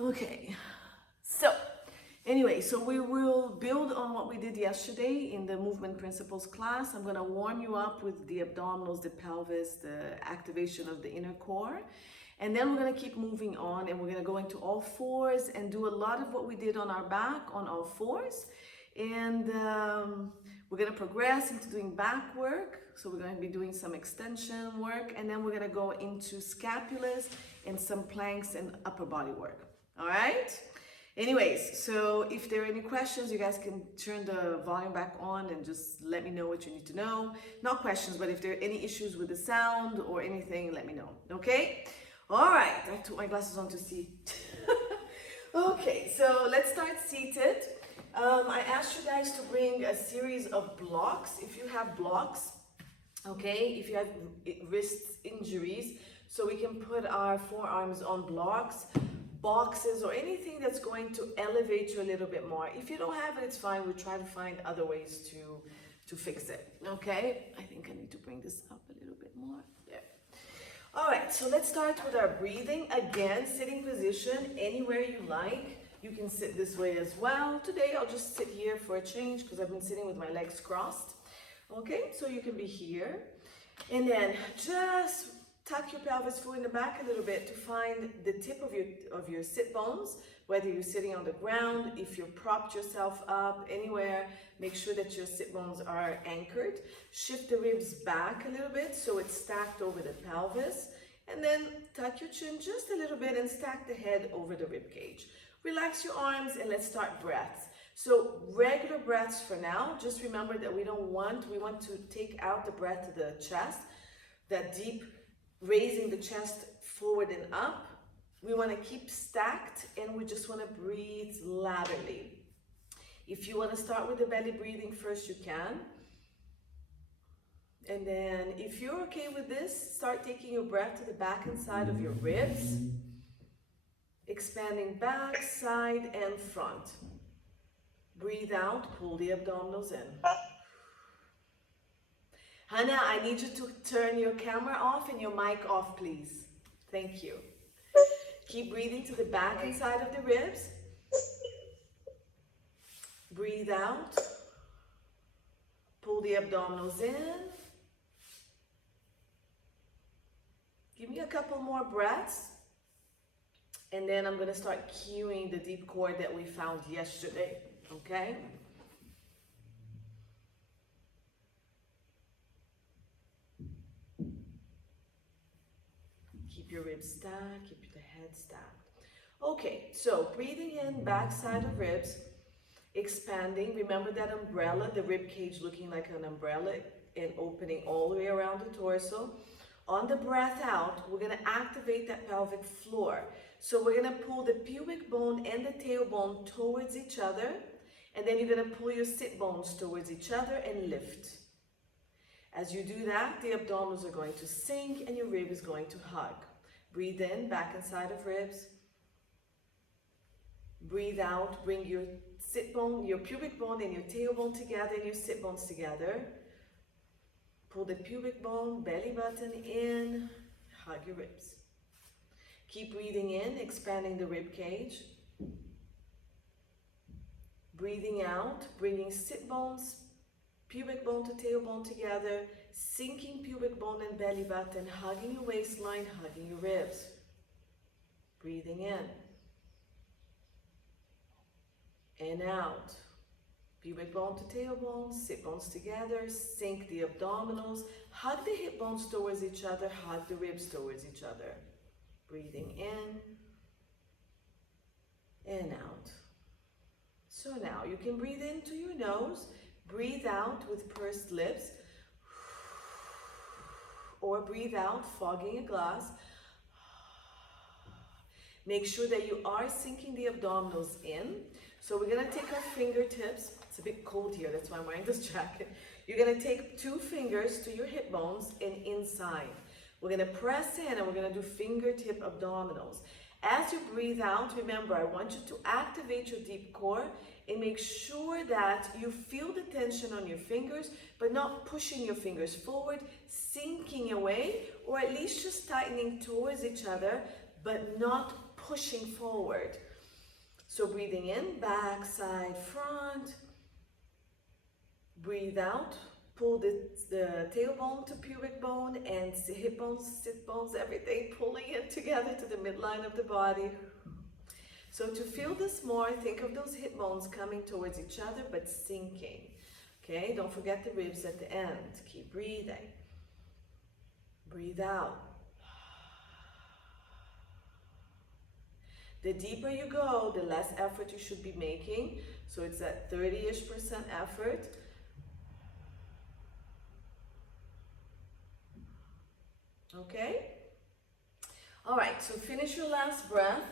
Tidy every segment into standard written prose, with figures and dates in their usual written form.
Okay, so anyway, so we will build on what we did yesterday in the movement principles class. I'm gonna warm you up with the abdominals, the pelvis, the activation of the inner core. And then we're gonna keep moving on and we're gonna go into all fours and do a lot of what we did on our back on all fours. And we're gonna progress into doing back work. So we're gonna be doing some extension work and then we're gonna go into scapulas and some planks and upper body work. All right? Anyways, so if there are any questions, you guys can turn the volume back on and just let me know what you need to know. Not questions, but if there are any issues with the sound or anything, let me know, okay? All right, I took my glasses on to see. Okay, so let's start seated. I asked you guys to bring a series of blocks. If you have blocks, okay, if you have wrist injuries, so we can put our forearms on blocks, boxes, or anything that's going to elevate you a little bit more. If you don't have it, it's fine. We'll try to find other ways to fix it, okay? I think I need to bring this up a little bit more. There. All right, so let's start with our breathing. Again, sitting position, anywhere you like. You can sit this way as well. Today, I'll just sit here for a change because I've been sitting with my legs crossed. Okay, so you can be here. And then just tuck your pelvis forward in the back a little bit to find the tip of your sit bones, whether you're sitting on the ground, if you propped yourself up anywhere, make sure that your sit bones are anchored. Shift the ribs back a little bit so it's stacked over the pelvis. And then tuck your chin just a little bit and stack the head over the rib cage. Relax your arms and let's start breaths. So regular breaths for now. Just remember that we want to take out the breath to the chest, that deep raising the chest forward and up. We want to keep stacked and we just want to breathe laterally. If you want to start with the belly breathing first, you can. And then if you're okay with this, start taking your breath to the back and side of your ribs, expanding back, side, and front. Breathe out, pull the abdominals in. Hannah, I need you to turn your camera off and your mic off, please. Thank you. Keep breathing to the back and side of the ribs. Breathe out. Pull the abdominals in. Give me a couple more breaths. And then I'm going to start cueing the deep core that we found yesterday. Okay? Keep your ribs stacked, keep the head stacked. Okay, so breathing in, back side of ribs, expanding. Remember that umbrella, the rib cage looking like an umbrella and opening all the way around the torso. On the breath out, we're going to activate that pelvic floor. So we're going to pull the pubic bone and the tailbone towards each other. And then you're going to pull your sit bones towards each other and lift. As you do that, the abdominals are going to sink and your rib is going to hug. Breathe in, back and side of ribs. Breathe out, bring your sit bone, your pubic bone and your tailbone together and your sit bones together. Pull the pubic bone, belly button in, hug your ribs. Keep breathing in, expanding the rib cage. Breathing out, bringing sit bones, pubic bone to tailbone together, sinking pubic bone and belly button, hugging your waistline, hugging your ribs. Breathing in. And out. Pubic bone to tailbone, sit bones together, sink the abdominals, hug the hip bones towards each other, hug the ribs towards each other. Breathing in and out. So now you can breathe into your nose, breathe out with pursed lips, or breathe out, fogging a glass. Make sure that you are sinking the abdominals in. So we're gonna take our fingertips. It's a bit cold here, that's why I'm wearing this jacket. You're gonna take 2 fingers to your hip bones and inside. We're gonna press in and we're gonna do fingertip abdominals. As you breathe out, remember, I want you to activate your deep core and make sure that you feel the tension on your fingers, but not pushing your fingers forward, sinking away, or at least just tightening towards each other, but not pushing forward. So breathing in, back, side, front. Breathe out, pull the tailbone to pubic bone and hip bones, sit bones, everything pulling it together to the midline of the body. So to feel this more, think of those hip bones coming towards each other but sinking. Okay, don't forget the ribs at the end. Keep breathing. Breathe out. The deeper you go, the less effort you should be making. So it's at 30-ish% effort. Okay? All right, so finish your last breath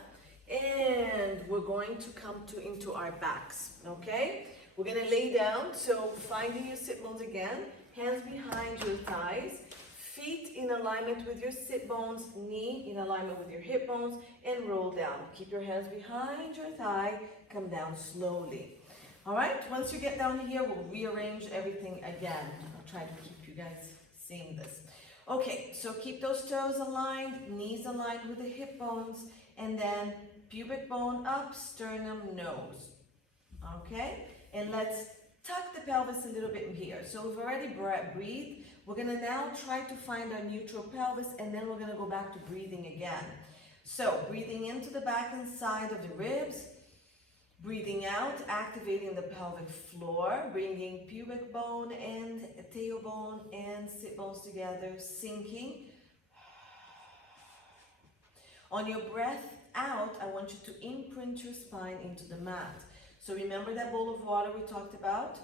and we're going to come into our backs, okay? We're gonna lay down, so finding your sit bones again, hands behind your thighs, feet in alignment with your sit bones, knee in alignment with your hip bones, and roll down. Keep your hands behind your thigh, come down slowly. All right, once you get down here, we'll rearrange everything again. I'll try to keep you guys seeing this. Okay, so keep those toes aligned, knees aligned with the hip bones, and then pubic bone up, sternum, nose. Okay, and let's tuck the pelvis a little bit here. So we've already breathed. We're gonna now try to find our neutral pelvis, and then we're gonna go back to breathing again. So breathing into the back and side of the ribs, breathing out, activating the pelvic floor, bringing pubic bone and tailbone and sit bones together, sinking. On your breath out, I want you to imprint your spine into the mat. So remember that bowl of water we talked about?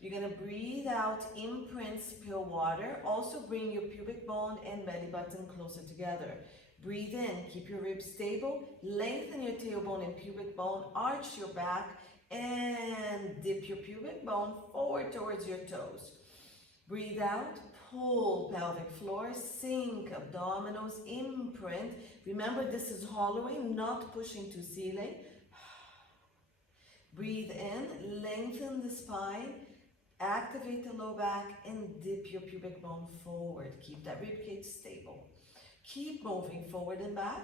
You're gonna breathe out, imprint, spill water. Also bring your pubic bone and belly button closer together. Breathe in, keep your ribs stable, lengthen your tailbone and pubic bone, arch your back, and dip your pubic bone forward towards your toes. Breathe out, pull pelvic floor, sink abdominals, imprint. Remember, this is hollowing, not pushing to ceiling. Breathe in, lengthen the spine, activate the low back, and dip your pubic bone forward. Keep that rib cage stable. Keep moving forward and back.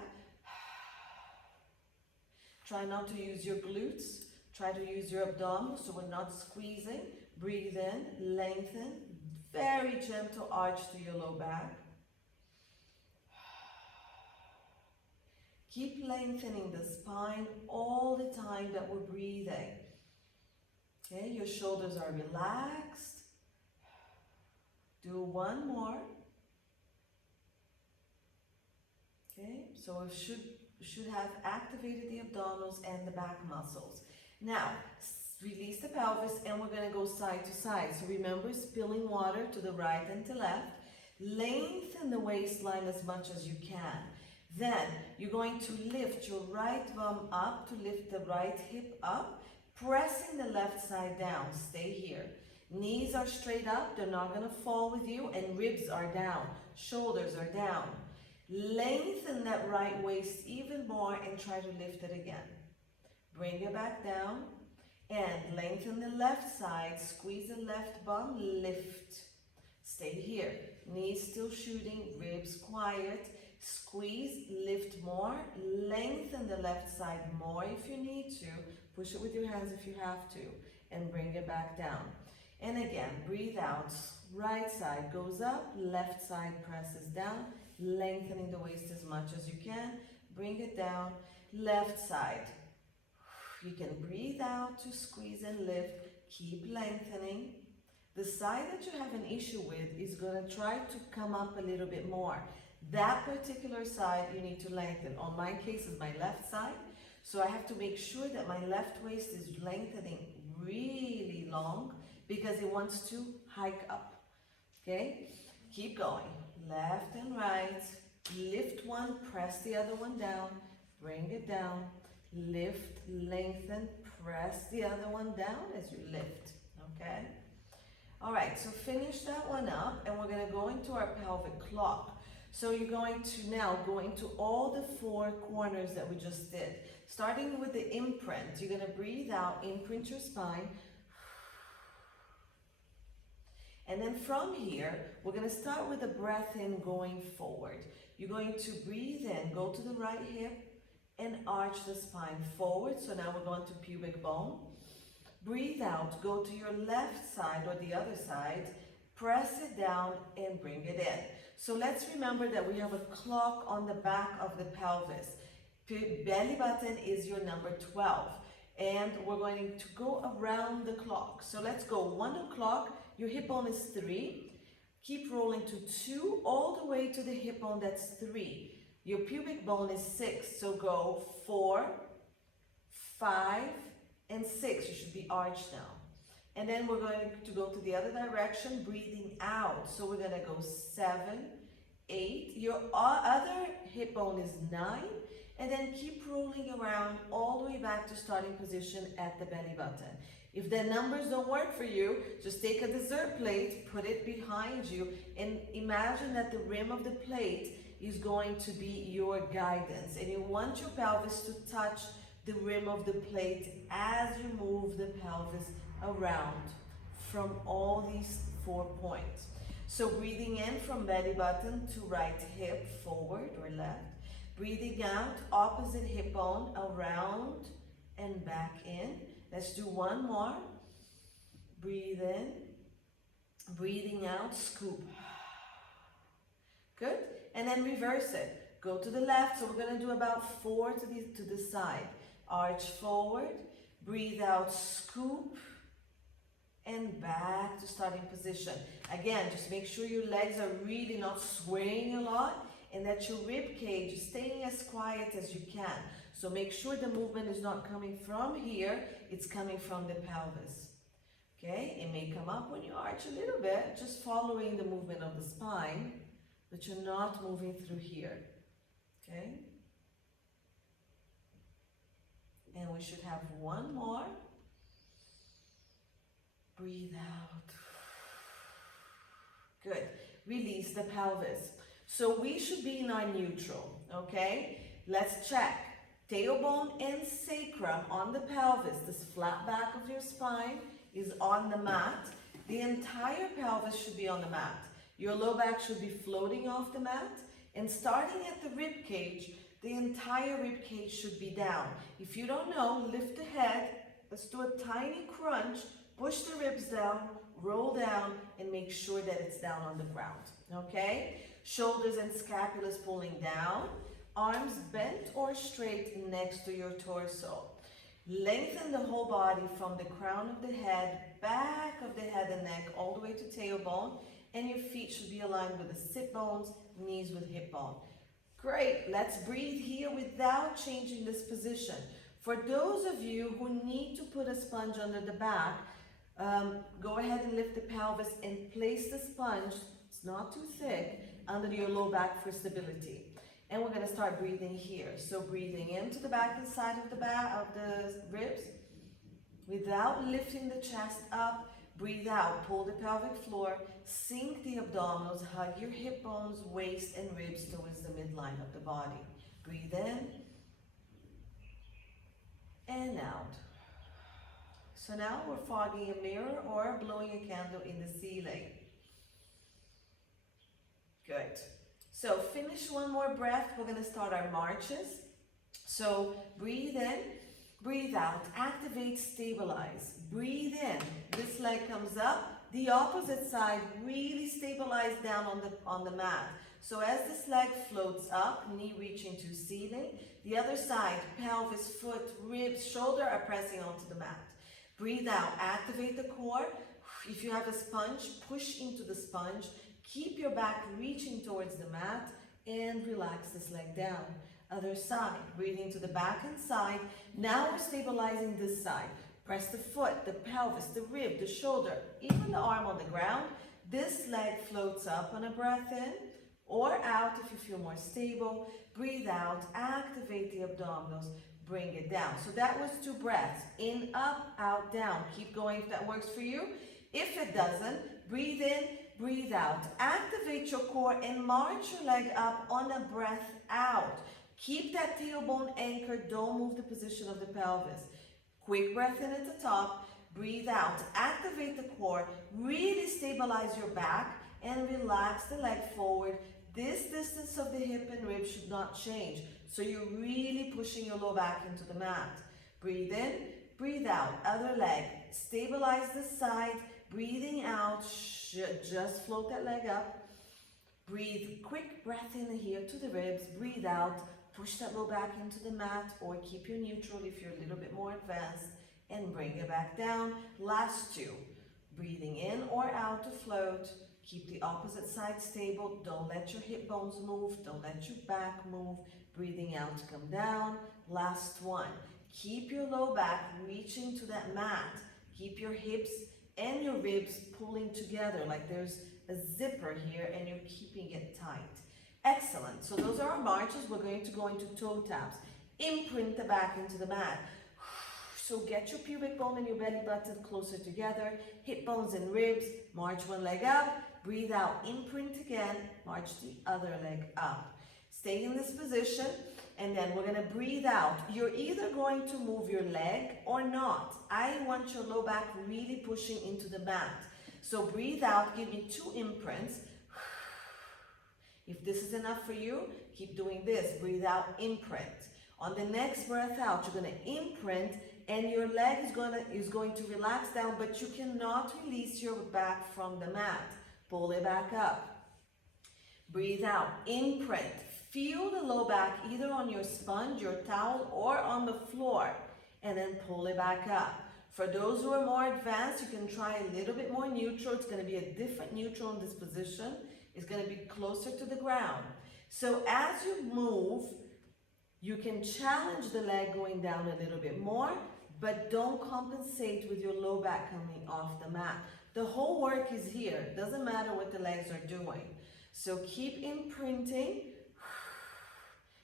Try not to use your glutes. Try to use your abdominals so we're not squeezing. Breathe in, lengthen. Very gentle arch to your low back. Keep lengthening the spine all the time that we're breathing. Okay, your shoulders are relaxed. Do one more. Okay, so we should have activated the abdominals and the back muscles. Now, release the pelvis and we're going to go side to side. So remember, spilling water to the right and to left. Lengthen the waistline as much as you can. Then you're going to lift your right bum up to lift the right hip up, pressing the left side down. Stay here. Knees are straight up, they're not going to fall with you, and ribs are down, shoulders are down. Lengthen that right waist even more and try to lift it again. Bring it back down and lengthen the left side, squeeze the left bum, lift. Stay here. Knees still shooting, ribs quiet. Squeeze, lift more, lengthen the left side more if you need to. Push it with your hands if you have to, and bring it back down. And again, breathe out. Right side goes up, left side presses down, lengthening the waist as much as you can. Bring it down, left side. You can breathe out to squeeze and lift. Keep lengthening. The side that you have an issue with is going to try to come up a little bit more. That particular side you need to lengthen. On my case is my left side, so I have to make sure that my left waist is lengthening really long because it wants to hike up. Okay, keep going. Left and right. Lift one, press the other one down, bring it down, lift, lengthen, press the other one down as you lift. Okay. All right, so finish that one up and we're going to go into our pelvic clock. So you're going to now go into all the four corners that we just did. Starting with the imprint, you're going to breathe out, imprint your spine. And then from here, we're going to start with the breath in going forward. You're going to breathe in, go to the right hip, and arch the spine forward. So now we're going to pubic bone. Breathe out, go to your left side or the other side, press it down and bring it in. So let's remember that we have a clock on the back of the pelvis. Belly button is your number 12. And we're going to go around the clock. So let's go 1 o'clock, your hip bone is 3. Keep rolling to 2, all the way to the hip bone, that's 3. Your pubic bone is 6, so go 4, 5, and 6. You should be arched now. And then we're going to go to the other direction, breathing out. So we're going to go 7, 8. Your other hip bone is 9. And then keep rolling around all the way back to starting position at the belly button. If the numbers don't work for you, just take a dessert plate, put it behind you, and imagine that the rim of the plate is going to be your guidance. And you want your pelvis to touch the rim of the plate as you move the pelvis around from all these 4 points. So breathing in from belly button to right hip, forward or left. Breathing out, opposite hip bone, around and back in. Let's do one more. Breathe in. Breathing out, scoop. Good. And then reverse it. Go to the left. So we're going to do about 4 to the side. Arch forward. Breathe out, scoop. And back to starting position. Again, just make sure your legs are really not swaying a lot, and that your rib cage is staying as quiet as you can. So make sure the movement is not coming from here, it's coming from the pelvis. Okay, it may come up when you arch a little bit, just following the movement of the spine, but you're not moving through here. Okay? And we should have one more. Breathe out. Good. Release the pelvis. So we should be in our neutral, okay? Let's check. Tailbone and sacrum on the pelvis. This flat back of your spine is on the mat. The entire pelvis should be on the mat. Your low back should be floating off the mat. And starting at the rib cage, the entire rib cage should be down. If you don't know, lift the head. Let's do a tiny crunch. Push the ribs down, roll down, and make sure that it's down on the ground, okay? Shoulders and scapulas pulling down. Arms bent or straight next to your torso. Lengthen the whole body from the crown of the head, back of the head and neck, all the way to tailbone. And your feet should be aligned with the sit bones, knees with hip bone. Great, let's breathe here without changing this position. For those of you who need to put a sponge under the back, go ahead and lift the pelvis and place the sponge, it's not too thick, under your low back for stability. And we're going to start breathing here. So breathing into the back and side of the ribs without lifting the chest up. Breathe out, pull the pelvic floor, sink the abdominals, hug your hip bones, waist and ribs towards the midline of the body. Breathe in and out. So now we're fogging a mirror or blowing a candle in the ceiling. Good. So finish one more breath. We're going to start our marches. So breathe in, breathe out, activate, stabilize. Breathe in. This leg comes up. The opposite side, really stabilize down on the mat. So as this leg floats up, knee reaching to ceiling, the other side, pelvis, foot, ribs, shoulder are pressing onto the mat. Breathe out, activate the core. If you have a sponge, push into the sponge. Keep your back reaching towards the mat and relax this leg down. Other side, breathing to the back and side. Now we're stabilizing this side. Press the foot, the pelvis, the rib, the shoulder, even the arm on the ground. This leg floats up on a breath in or out if you feel more stable. Breathe out, activate the abdominals. Bring it down. So that was 2 breaths. In, up, out, down. Keep going if that works for you. If it doesn't, breathe in, breathe out. Activate your core and march your leg up on a breath out. Keep that tailbone anchored. Don't move the position of the pelvis. Quick breath in at the top. Breathe out. Activate the core. Really stabilize your back and relax the leg forward. This distance of the hip and rib should not change. So you're really pushing your low back into the mat. Breathe in, breathe out, other leg. Stabilize the side, breathing out, just float that leg up. Breathe, quick breath in here to the ribs, breathe out, push that low back into the mat, or keep your neutral if you're a little bit more advanced, and bring it back down. Last two, breathing in or out to float. Keep the opposite side stable, don't let your hip bones move, don't let your back move. Breathing out to come down. Last one, keep your low back reaching to that mat. Keep your hips and your ribs pulling together like there's a zipper here and you're keeping it tight. Excellent. So those are our marches. We're going to go into toe taps. Imprint the back into the mat. So get your pubic bone and your belly button closer together. Hip bones and ribs. March one leg up. Breathe out. Imprint again. March the other leg up. Stay in this position. And then we're going to breathe out. You're either going to move your leg or not. I want your low back really pushing into the mat. So breathe out. Give me 2 imprints. If this is enough for you, keep doing this. Breathe out, imprint. On the next breath out, you're going to imprint and your leg is going to relax down, but you cannot release your back from the mat. Pull it back up. Breathe out, imprint. Feel the low back either on your sponge, your towel, or on the floor, and then pull it back up. For those who are more advanced, you can try a little bit more neutral. It's going to be a different neutral in this position. It's going to be closer to the ground. So as you move, you can challenge the leg going down a little bit more, but don't compensate with your low back coming off the mat. The whole work is here. It doesn't matter what the legs are doing. So keep imprinting.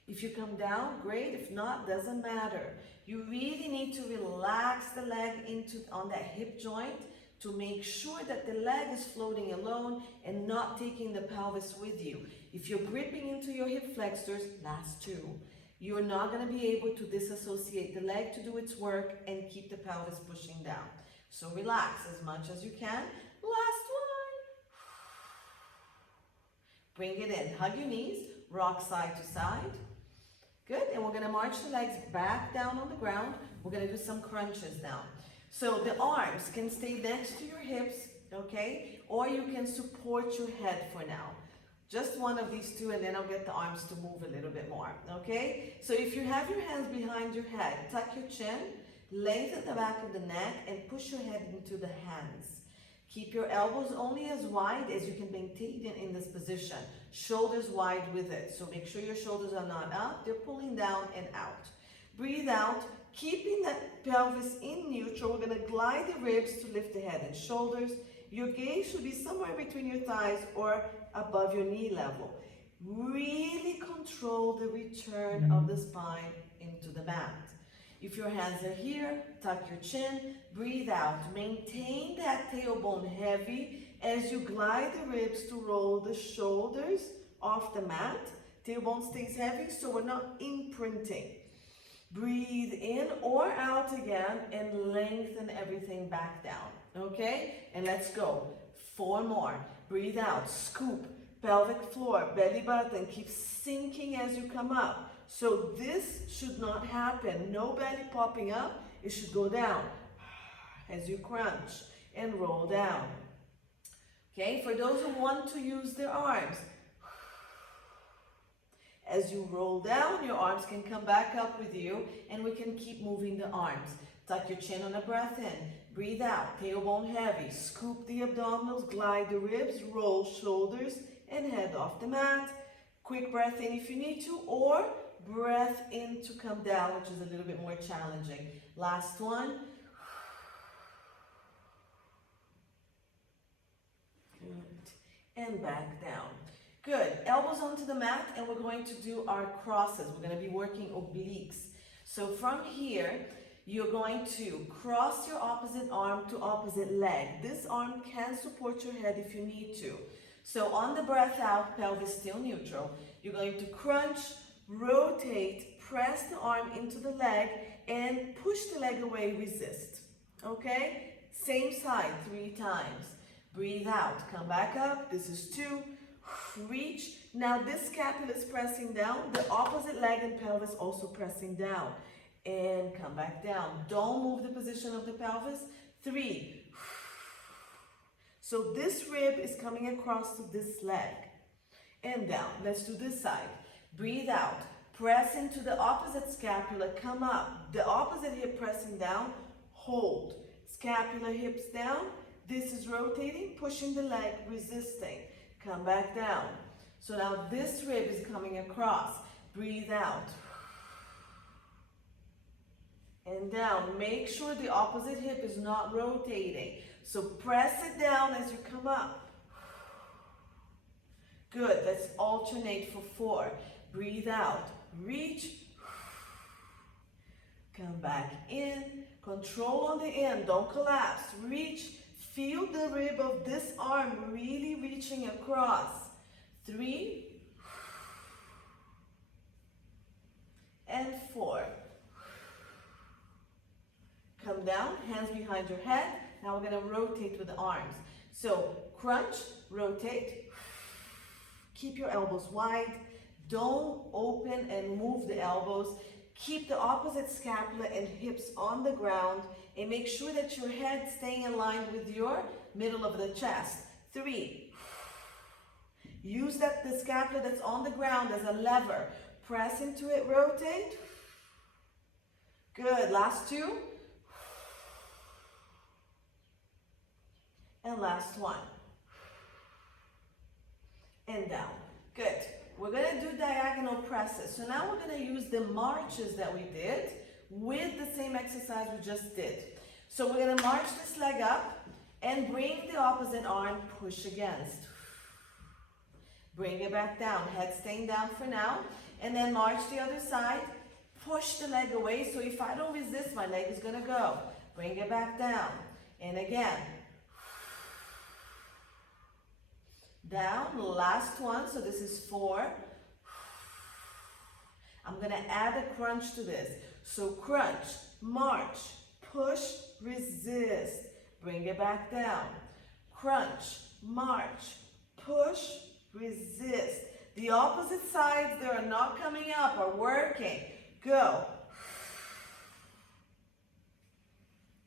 If you come down, great. If not, doesn't matter. You really need to relax the leg on that hip joint to make sure that the leg is floating alone and not taking the pelvis with you. If you're gripping into your hip flexors, last two, you're not going to be able to disassociate the leg to do its work and keep the pelvis pushing down. So relax as much as you can. Last one. Bring it in. Hug your knees. Rock side to side. Good. And we're going to march the legs back down on the ground. We're going to do some crunches now. So the arms can stay next to your hips, okay? Or you can support your head for now. Just one of these two, and then I'll get the arms to move a little bit more, okay? So if you have your hands behind your head, tuck your chin, lengthen the back of the neck, and push your head into the hands. Keep your elbows only as wide as you can maintain it in this position. Shoulders wide with it. So make sure your shoulders are not up. They're pulling down and out. Breathe out. Keeping that pelvis in neutral, we're going to glide the ribs to lift the head and shoulders. Your gaze should be somewhere between your thighs or above your knee level. Really control the return of the spine into the mat. If your hands are here, tuck your chin, breathe out. Maintain that tailbone heavy as you glide the ribs to roll the shoulders off the mat. Tailbone stays heavy, so we're not imprinting. Breathe in or out again and lengthen everything back down, okay? And let's go. 4 more. Breathe out, scoop, pelvic floor, belly button. Keep sinking as you come up. So this should not happen. No belly popping up. It should go down as you crunch and roll down. Okay, for those who want to use their arms, as you roll down, your arms can come back up with you and we can keep moving the arms. Tuck your chin on a breath in. Breathe out, tailbone heavy. Scoop the abdominals, glide the ribs, roll shoulders and head off the mat. Quick breath in if you need to, or breath in to come down, which is a little bit more challenging. Last one. Good. And back down. Good. Elbows onto the mat, and we're going to do our crosses. We're going to be working obliques. So from here, you're going to cross your opposite arm to opposite leg. This arm can support your head if you need to. So on the breath out, pelvis still neutral. You're going to crunch, rotate, press the arm into the leg, and push the leg away, resist. Okay? Same side 3 times. Breathe out, come back up. This is 2. reach. Now this scapula is pressing down, the opposite leg and pelvis also pressing down. And come back down. Don't move the position of the pelvis. 3. So this rib is coming across to this leg. And down. Let's do this side. Breathe out. Press into the opposite scapula. Come up. The opposite hip pressing down. Hold. Scapula, hips down. This is rotating, pushing the leg, resisting. Come back down. So now this rib is coming across. Breathe out. And down. Make sure the opposite hip is not rotating. So press it down as you come up. Good. Let's alternate for 4. Breathe out. Reach. Come back in. Control on the end. Don't collapse. Reach. Feel the rib of this arm really reaching across. 3. And 4. Come down, hands behind your head. Now we're going to rotate with the arms. So crunch, rotate. Keep your elbows wide. Don't open and move the elbows. Keep the opposite scapula and hips on the ground and make sure that your head staying in line with your middle of the chest. 3. Use the scapula that's on the ground as a lever. Press into it, rotate. Good. Last 2. And last 1. And down. Good. We're going to do diagonal presses. So now we're going to use the marches that we did with the same exercise we just did. So we're going to march this leg up and bring the opposite arm, push against. Bring it back down. Head staying down for now. And then march the other side. Push the leg away. So if I don't resist, my leg is going to go. Bring it back down. And again. Down, last one, so this is 4. I'm going to add a crunch to this. So crunch, march, push, resist. Bring it back down. Crunch, march, push, resist. The opposite sides that are not coming up are working. Go.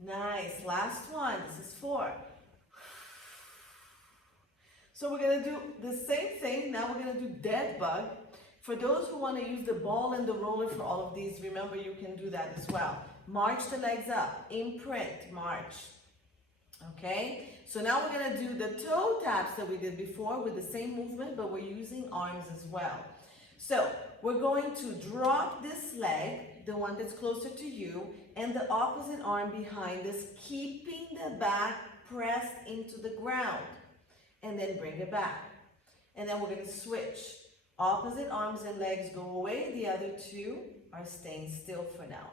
Nice, last one, this is 4. So we're going to do the same thing. Now we're going to do dead bug. For those who want to use the ball and the roller for all of these, remember you can do that as well. March the legs up, imprint, march. Okay, so now we're going to do the toe taps that we did before with the same movement, but we're using arms as well. So we're going to drop this leg, the one that's closer to you, and the opposite arm behind us, keeping the back pressed into the ground. And then bring it back. And then we're going to switch. Opposite arms and legs go away. The other 2 are staying still for now.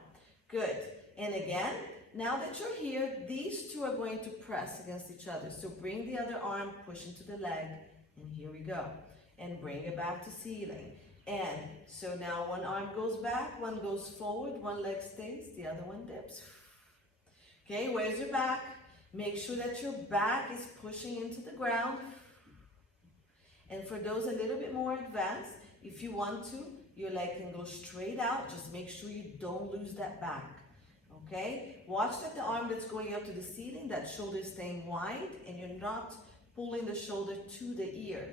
Good. And again, now that you're here, these 2 are going to press against each other. So bring the other arm, push into the leg, and here we go. And bring it back to ceiling. And so now one arm goes back, one goes forward, one leg stays, the other one dips. Okay, where's your back? Make sure that your back is pushing into the ground. And for those a little bit more advanced, if you want to, your leg can go straight out. Just make sure you don't lose that back. Okay? Watch that the arm that's going up to the ceiling, that shoulder is staying wide, and you're not pulling the shoulder to the ear.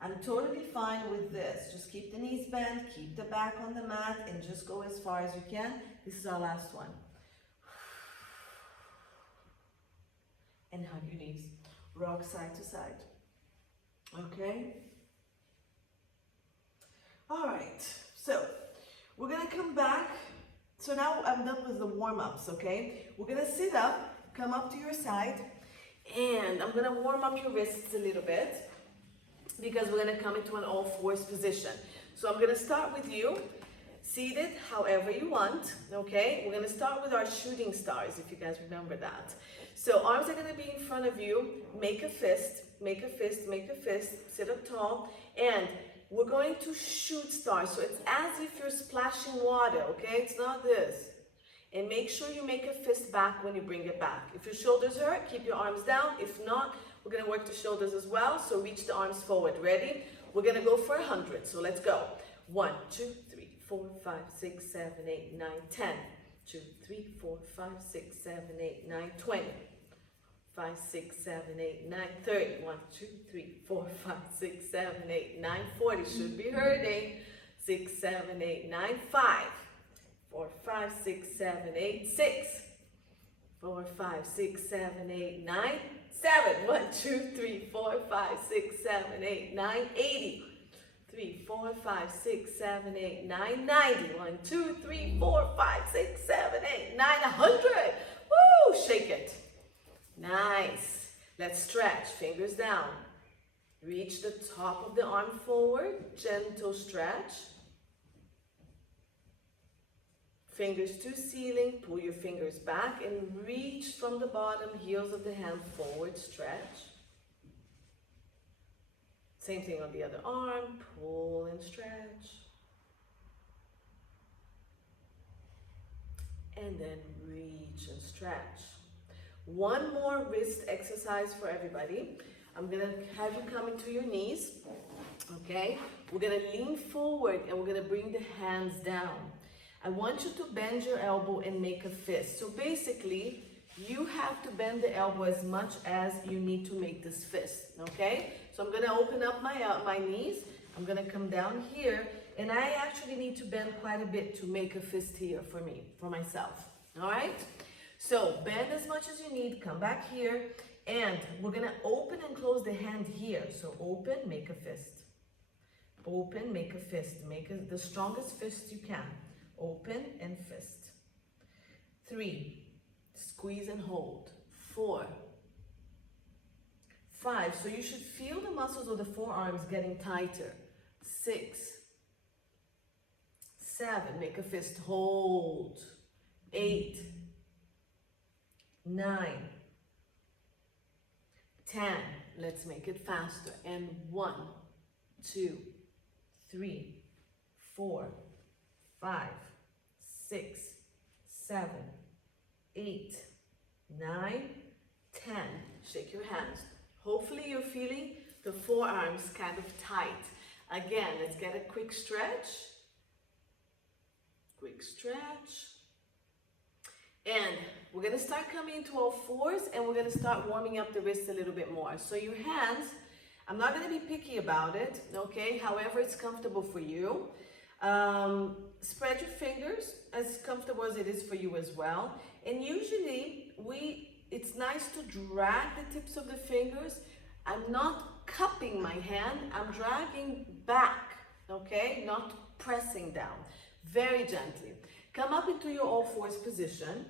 I'm totally fine with this. Just keep the knees bent, keep the back on the mat, and just go as far as you can. This is our last one. And hug your knees. Rock side to side. Okay? All right. So, we're going to come back. So now I'm done with the warm-ups, okay? We're going to sit up, come up to your side, and I'm going to warm up your wrists a little bit because we're going to come into an all 4's position. So I'm going to start with you, seated however you want, okay? We're going to start with our shooting stars, if you guys remember that. So arms are going to be in front of you. Make a fist, make a fist, make a fist. Sit up tall. And we're going to shoot stars. So it's as if you're splashing water, okay? It's not this. And make sure you make a fist back when you bring it back. If your shoulders hurt, keep your arms down. If not, We're gonna work the shoulders as well, so reach the arms forward. Ready? We're gonna go for 100, so let's go. 1, 2, 3, 4, 5, 6, 7, 8, 9, 10. 2, 3, 4, 5, 6, 7, 8, 9, 20. 5, 6, 7, 8, 9, 30. 1, 2, 3, 4, 5, 6, 7, 8, 9, 40. Should be hurting. 6, 7, 8, 9, 5. 4, 5, 6, 7, 8, 6. 4, 5, 6, 7, 8, 9, 7. 1, 2, 3, 4, 5, 6, 7, 8, 9, 80. 3, 4, 5, 6, 7, 8, 9, 90. 1, 2, 3, 4, 5, 6, 7, 8, 9, 100. Woo! Shake it. Nice. Let's stretch. Fingers down. Reach the top of the arm forward. Gentle stretch. Fingers to ceiling. Pull your fingers back and reach from the bottom, heels of the hand forward. Stretch. Same thing on the other arm. Pull and stretch. And then reach and stretch. One more wrist exercise for everybody. I'm gonna have you come into your knees, okay? We're gonna lean forward and we're gonna bring the hands down. I want you to bend your elbow and make a fist. So basically, you have to bend the elbow as much as you need to make this fist, okay? So I'm gonna open up my knees. I'm gonna come down here, and I actually need to bend quite a bit to make a fist here for me, for myself, all right? So bend as much as you need, come back here, and we're gonna open and close the hand here. So open, make a fist. Open, make a fist. Make the strongest fist you can. Open and fist. 3, squeeze and hold. 4, 5, so you should feel the muscles of the forearms getting tighter. 6, 7, make a fist, hold. 8, 9, 10, let's make it faster. And 1, 2, 3, 4, 5, 6, 7, 8, 9, 10. Shake your hands. Hopefully you're feeling the forearms kind of tight. Again, let's get a quick stretch. Quick stretch. And we're gonna start coming into all fours and we're gonna start warming up the wrists a little bit more. So your hands, I'm not gonna be picky about it, okay? However it's comfortable for you. Spread your fingers as comfortable as it is for you as well. And usually it's nice to drag the tips of the fingers. I'm not cupping my hand, I'm dragging back, okay? Not pressing down, very gently. Come up into your all fours position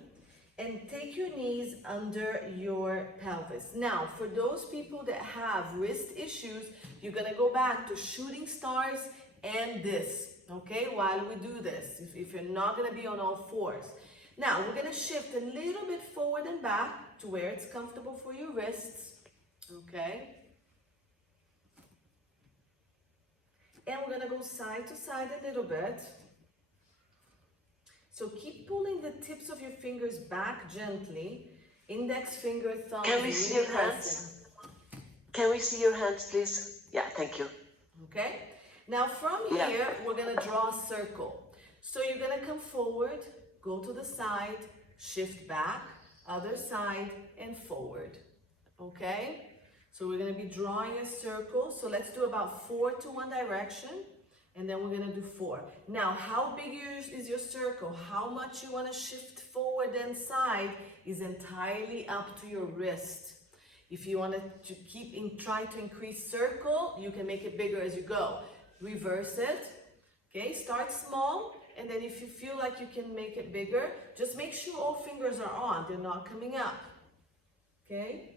and take your knees under your pelvis. Now, for those people that have wrist issues, you're gonna go back to shooting stars and this, okay, while we do this, if you're not gonna be on all fours. Now, we're gonna shift a little bit forward and back to where it's comfortable for your wrists, okay? And we're gonna go side to side a little bit. So keep pulling the tips of your fingers back gently. Index finger, thumb. Can we see your hands? Can we see your hands, please? Yeah, thank you. Okay. Now from here, we're gonna draw a circle. So you're gonna come forward, go to the side, shift back, other side, and forward. Okay? So we're gonna be drawing a circle. So let's do about 4 to one direction. And then we're gonna do 4. Now, how big is your circle? How much you wanna shift forward and side is entirely up to your wrist. If you want to try to increase circle, you can make it bigger as you go. Reverse it, okay? Start small, and then if you feel like you can make it bigger, just make sure all fingers are on, they're not coming up, okay?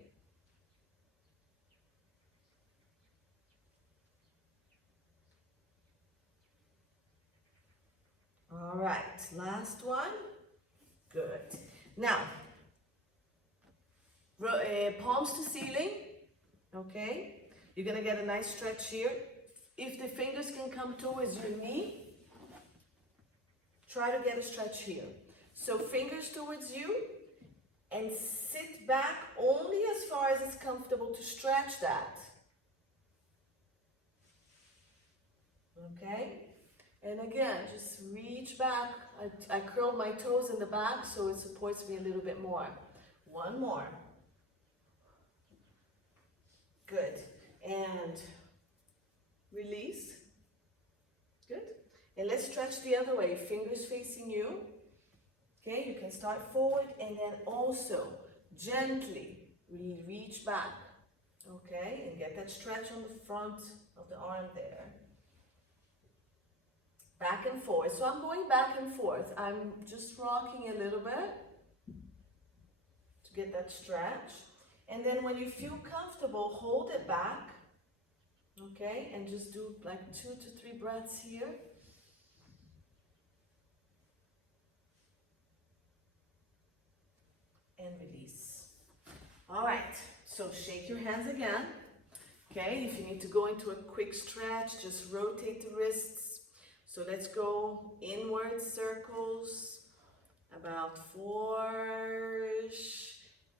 All right, last one. Good. Now, palms to ceiling, okay? You're gonna get a nice stretch here. If the fingers can come towards your knee, try to get a stretch here. So fingers towards you, and sit back only as far as it's comfortable to stretch that. Okay? And again, just reach back. I curl my toes in the back so it supports me a little bit more. One more. Good. And release. Good. And let's stretch the other way. Fingers facing you. Okay, you can start forward and then also gently reach back. Okay, and get that stretch on the front of the arm there. Back and forth. So I'm going back and forth. I'm just rocking a little bit to get that stretch. And then when you feel comfortable, hold it back. Okay, and just do like 2 to 3 breaths here. And release. All right, so shake your hands again. Okay, if you need to go into a quick stretch, just rotate the wrists. So let's go inward circles, about 4-ish,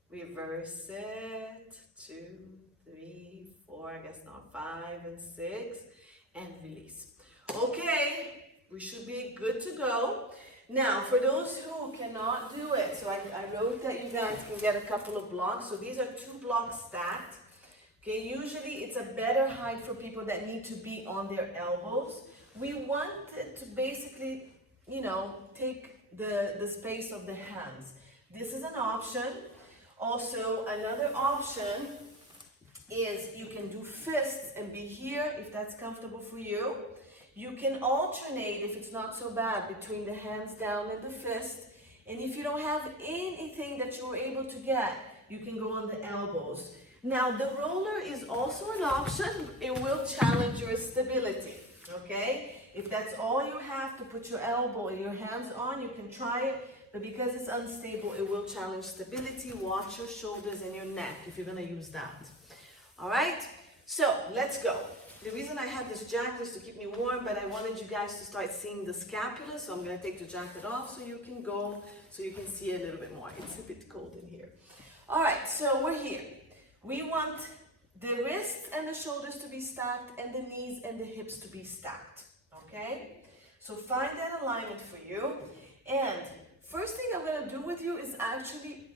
reverse it, 2, 3, 4, I guess not, 5 and 6, and release. Okay, we should be good to go. Now, for those who cannot do it, so I wrote that you guys can get a couple of blocks. So these are 2 blocks stacked. Okay, usually it's a better height for people that need to be on their elbows. We want it to basically, you know, take the space of the hands. This is an option. Also, another option is you can do fists and be here if that's comfortable for you. You can alternate, if it's not so bad, between the hands down and the fist. And if you don't have anything that you were able to get, you can go on the elbows. Now, the roller is also an option. It will challenge your stability, okay? If that's all you have to put your elbow and your hands on, you can try it. But because it's unstable, it will challenge stability. Watch your shoulders and your neck if you're going to use that. All right? So, let's go. The reason I had this jacket is to keep me warm, but I wanted you guys to start seeing the scapula, so I'm going to take the jacket off so you can go, so you can see a little bit more. It's a bit cold in here. All right, so we're here. We want the wrists and the shoulders to be stacked and the knees and the hips to be stacked, okay? So find that alignment for you. And first thing I'm going to do with you is actually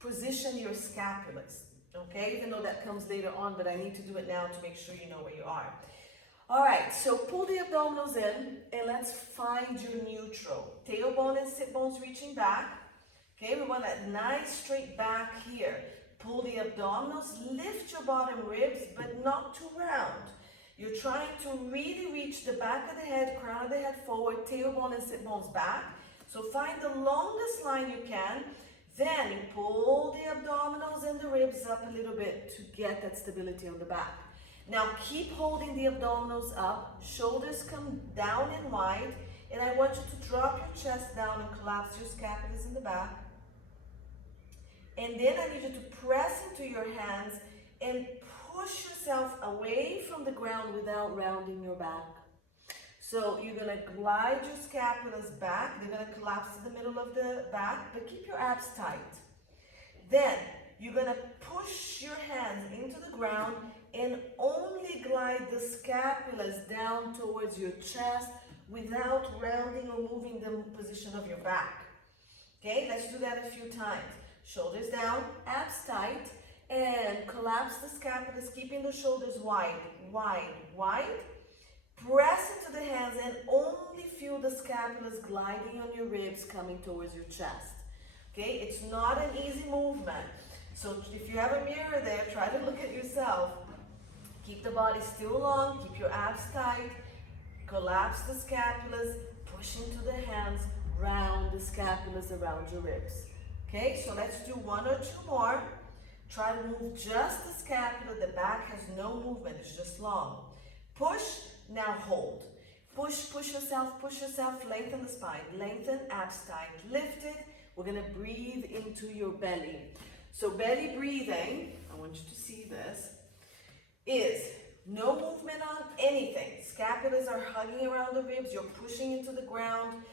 position your scapulas. Okay, even though that comes later on, but I need to do it now to make sure you know where you are. All right, so pull the abdominals in and let's find your neutral. Tailbone and sit bones reaching back. Okay, we want that nice straight back here. Pull the abdominals, lift your bottom ribs, but not too round. You're trying to really reach the back of the head, crown of the head forward, tailbone and sit bones back. So find the longest line you can. Then you pull the abdominals and the ribs up a little bit to get that stability on the back. Now keep holding the abdominals up, shoulders come down and wide, and I want you to drop your chest down and collapse your scapulas in the back. And then I need you to press into your hands and push yourself away from the ground without rounding your back. So you're going to glide your scapulas back. They're going to collapse to the middle of the back, but keep your abs tight. Then you're going to push your hands into the ground and only glide the scapulas down towards your chest without rounding or moving the position of your back. Okay, let's do that a few times. Shoulders down, abs tight, and collapse the scapulas, keeping the shoulders wide, wide, wide. Press into the hands and only feel the scapulas gliding on your ribs coming towards your chest. Okay, it's not an easy movement. So if you have a mirror there, try to look at yourself. Keep the body still long, keep your abs tight, collapse the scapulas, push into the hands, round the scapulas around your ribs. Okay, so let's do 1 or 2 more. Try to move just the scapula, the back has no movement, it's just long. Push. Now hold. Push yourself, lengthen the spine, lengthen, abs tight, lift it. We're going to breathe into your belly. So belly breathing, I want you to see this, is no movement on anything. Scapulas are hugging around the ribs, you're pushing into the ground,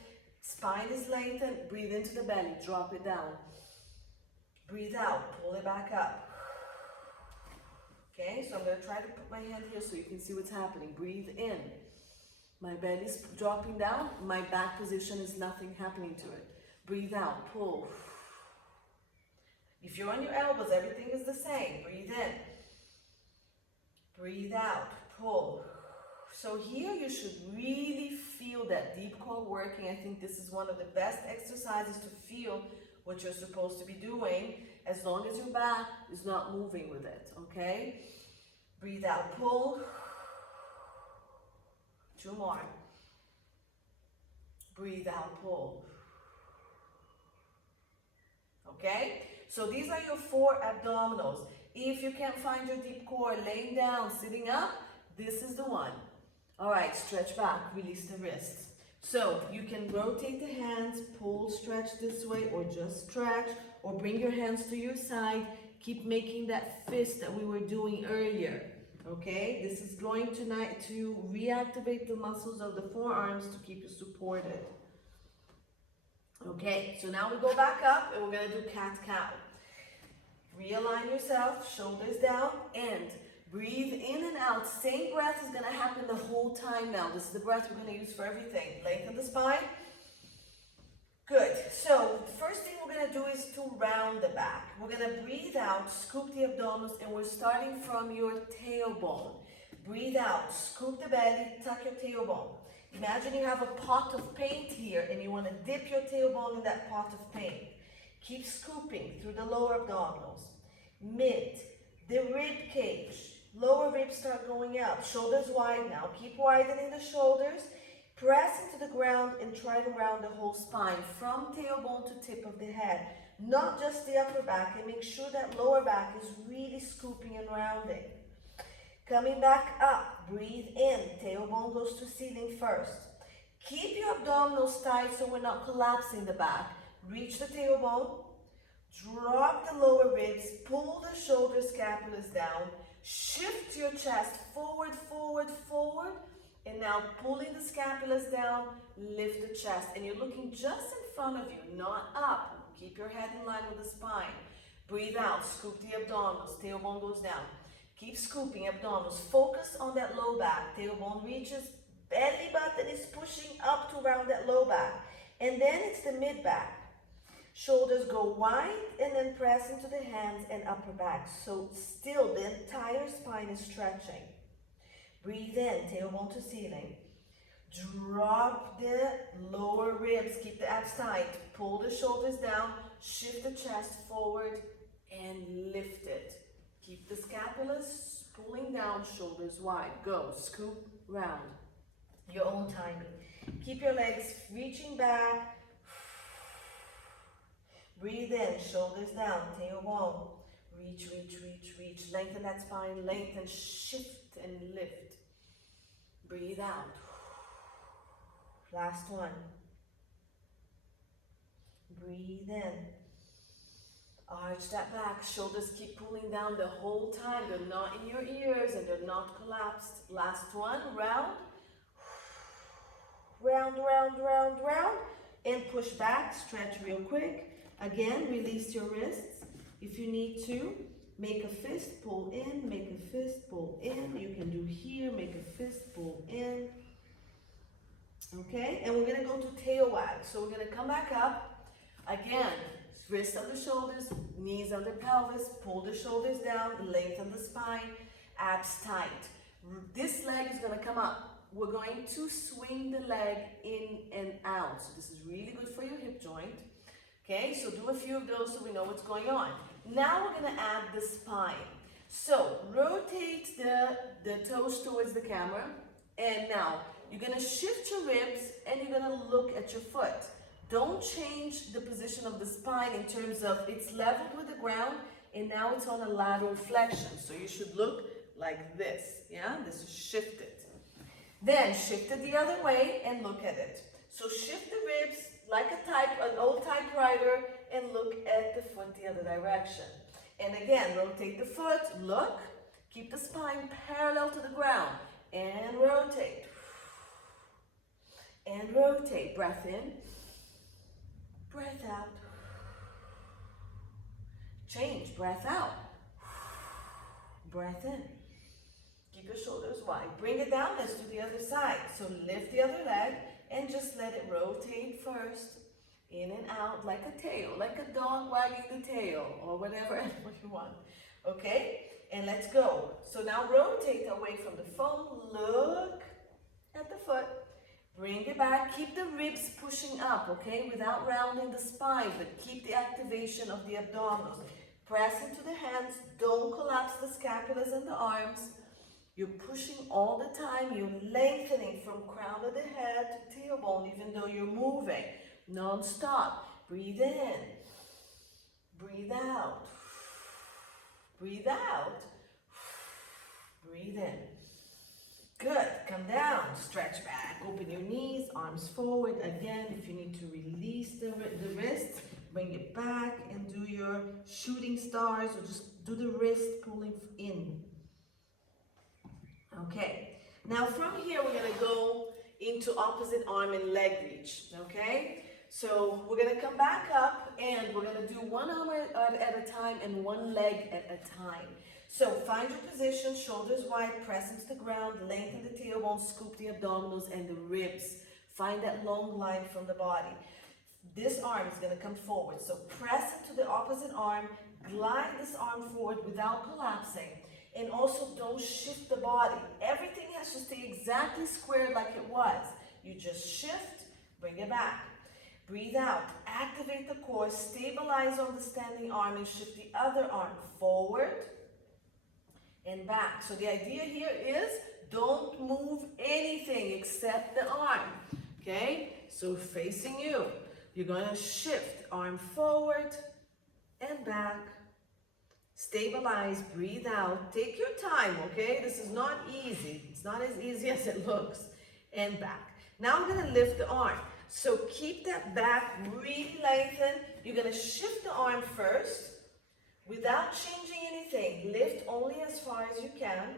spine is lengthened, breathe into the belly, drop it down. Breathe out, pull it back up. Okay, so I'm going to try to put my hand here so you can see what's happening. Breathe in. My belly's dropping down. My back position is nothing happening to it. Breathe out, pull. If you're on your elbows, everything is the same. Breathe in. Breathe out, pull. So here you should really feel that deep core working. I think this is one of the best exercises to feel what you're supposed to be doing, as long as your back is not moving with it, okay? Breathe out, pull. 2 more. Breathe out, pull. Okay? So these are your 4 abdominals. If you can't find your deep core laying down, sitting up, this is the one. All right, stretch back, release the wrists. So you can rotate the hands, pull, stretch this way, or just stretch, or bring your hands to your side. Keep making that fist that we were doing earlier. Okay, this is going tonight to reactivate the muscles of the forearms to keep you supported. Okay, so now we go back up and we're gonna do cat-cow. Realign yourself, shoulders down, and breathe in and out. Same breath is going to happen the whole time now. This is the breath we're going to use for everything. Lengthen the spine. Good. So the first thing we're going to do is to round the back. We're going to breathe out, scoop the abdominals, and we're starting from your tailbone. Breathe out, scoop the belly, tuck your tailbone. Imagine you have a pot of paint here and you want to dip your tailbone in that pot of paint. Keep scooping through the lower abdominals. Mid, the rib cage. Lower ribs start going up. Shoulders wide now. Keep widening the shoulders. Press into the ground and try to round the whole spine from tailbone to tip of the head. Not just the upper back, and make sure that lower back is really scooping and rounding. Coming back up, breathe in. Tailbone goes to ceiling first. Keep your abdominals tight so we're not collapsing the back. Reach the tailbone. Drop the lower ribs. Pull the shoulder scapulas down. Shift your chest forward, forward, forward. And now pulling the scapulas down, lift the chest. And you're looking just in front of you, not up. Keep your head in line with the spine. Breathe out, scoop the abdominals. Tailbone goes down. Keep scooping abdominals. Focus on that low back. Tailbone reaches. Belly button is pushing up to round that low back. And then it's the mid back. Shoulders go wide and then press into the hands and upper back. So still the entire spine is stretching. Breathe in, tailbone to ceiling. Drop the lower ribs, keep the abs tight. Pull the shoulders down, shift the chest forward and lift it. Keep the scapulas pulling down, shoulders wide. Go, scoop, round. Your own timing. Keep your legs reaching back. Breathe in, shoulders down, tailbone. Reach, reach, reach, reach. Lengthen that spine, lengthen, shift and lift. Breathe out. Last one. Breathe in. Arch that back, shoulders keep pulling down the whole time. They're not in your ears and they're not collapsed. Last one, round. Round, round, round, round. And push back, stretch real quick. Again, release your wrists. If you need to, make a fist, pull in, make a fist, pull in. You can do here, make a fist, pull in. Okay, and we're gonna go to tail wag. So we're gonna come back up. Again, wrists under shoulders, knees under pelvis, pull the shoulders down, lengthen the spine, abs tight. This leg is gonna come up. We're going to swing the leg in and out. So this is really good for your hip joint. Okay, so do a few of those so we know what's going on. Now we're gonna add the spine. So rotate the toes towards the camera. And now you're gonna shift your ribs and you're gonna look at your foot. Don't change the position of the spine in terms of it's leveled with the ground and now it's on a lateral flexion. So you should look like this, yeah? This is shifted. Then shift it the other way and look at it. So shift the ribs like an old typewriter and look at the foot the other direction. And again, rotate the foot, look, keep the spine parallel to the ground and rotate. And rotate, breath in, breath out. Breath out. Breath in. Keep your shoulders wide. Bring it down. Let's do the other side. So lift the other leg and just let it rotate first. In and out like a tail, like a dog wagging the tail or whatever animal you want. Okay? And let's go. So now rotate away from the phone. Look at the foot. Bring it back. Keep the ribs pushing up, okay? Without rounding the spine, but keep the activation of the abdominals. Press into the hands. Don't collapse the scapulas and the arms. You're pushing all the time. You're lengthening from crown of the head to tailbone, even though you're moving non-stop. Breathe in. Breathe out. Breathe out. Breathe in. Good. Come down. Stretch back. Open your knees. Arms forward. Again, if you need to release the wrist, bring it back and do your shooting stars, or just do the wrist pulling in. Okay. Now from here, we're going to go into opposite arm and leg reach. Okay. So we're going to come back up and we're going to do one arm at a time and one leg at a time. So find your position, shoulders wide, press into the ground, lengthen the tailbone, scoop the abdominals and the ribs. Find that long line from the body. This arm is going to come forward. So press into the opposite arm, glide this arm forward without collapsing. And also don't shift the body. Everything has to stay exactly squared like it was. You just shift, bring it back. Breathe out, activate the core, stabilize on the standing arm and shift the other arm forward and back. So the idea here is don't move anything except the arm, okay? So facing you, you're gonna shift arm forward and back. Stabilize, breathe out, take your time, okay? This is not easy. It's not as easy as it looks. And back. Now I'm gonna lift the arm. So keep that back really lengthened. You're gonna shift the arm first without changing anything. Lift only as far as you can.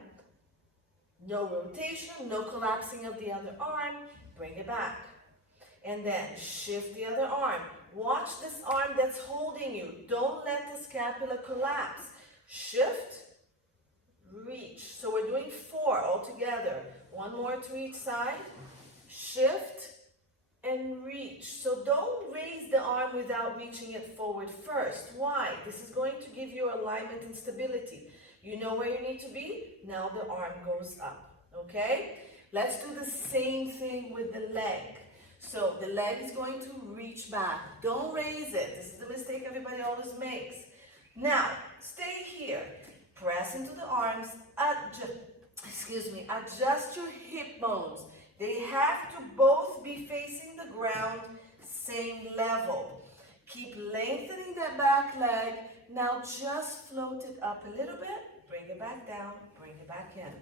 No rotation, no collapsing of the other arm. Bring it back. And then shift the other arm. Watch this arm that's holding you. Don't let the scapula collapse. Shift, reach. So we're doing 4 altogether. One more to each side. Shift and reach. So don't raise the arm without reaching it forward first. Why? This is going to give you alignment and stability. You know where you need to be? Now the arm goes up. Okay? Let's do the same thing with the leg. So the leg is going to reach back. Don't raise it. This is the mistake everybody always makes. Now, stay here. Press into the arms. Adjust your hip bones. They have to both be facing the ground, same level. Keep lengthening that back leg. Now just float it up a little bit. Bring it back down. Bring it back in.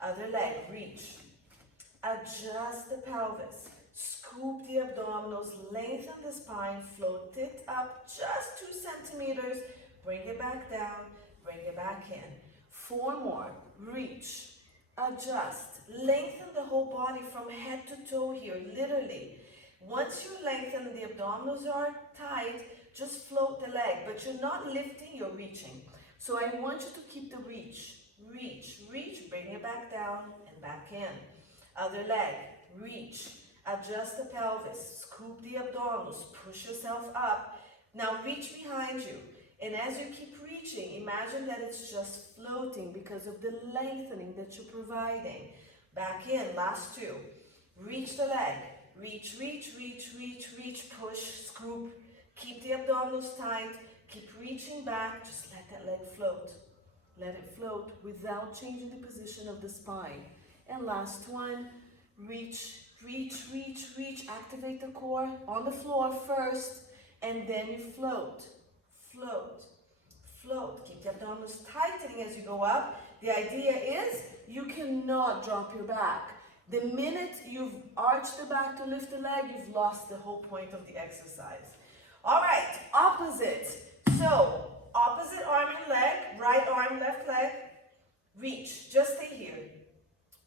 Other leg, reach. Adjust the pelvis. Scoop the abdominals, lengthen the spine, float it up just 2 centimeters, bring it back down, bring it back in. 4 more, reach, adjust, lengthen the whole body from head to toe here, literally. Once you lengthen and the abdominals are tight, just float the leg, but you're not lifting, you're reaching. So I want you to keep the reach, bring it back down and back in. Other leg, reach. Adjust the pelvis, scoop the abdominals, push yourself up. Now reach behind you. And as you keep reaching, imagine that it's just floating because of the lengthening that you're providing. Back in, last 2. Reach the leg. Reach, push, scoop. Keep the abdominals tight. Keep reaching back. Just let that leg float. Let it float without changing the position of the spine. And last one, reach. Activate the core on the floor first, and then you float. Keep the abdominals tightening as you go up. The idea is you cannot drop your back. The minute you've arched the back to lift the leg, you've lost the whole point of the exercise. All right, opposite. So, opposite arm and leg, right arm, left leg. Reach, just stay here.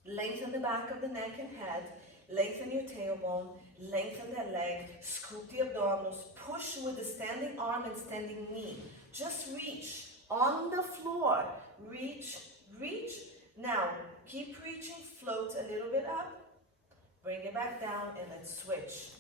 Lengthen the back of the neck and head. Lengthen your tailbone, lengthen that leg, scoop the abdominals, push with the standing arm and standing knee. Just reach On the floor, reach, reach. Now, keep reaching, float a little bit up, bring it back down, and let's switch.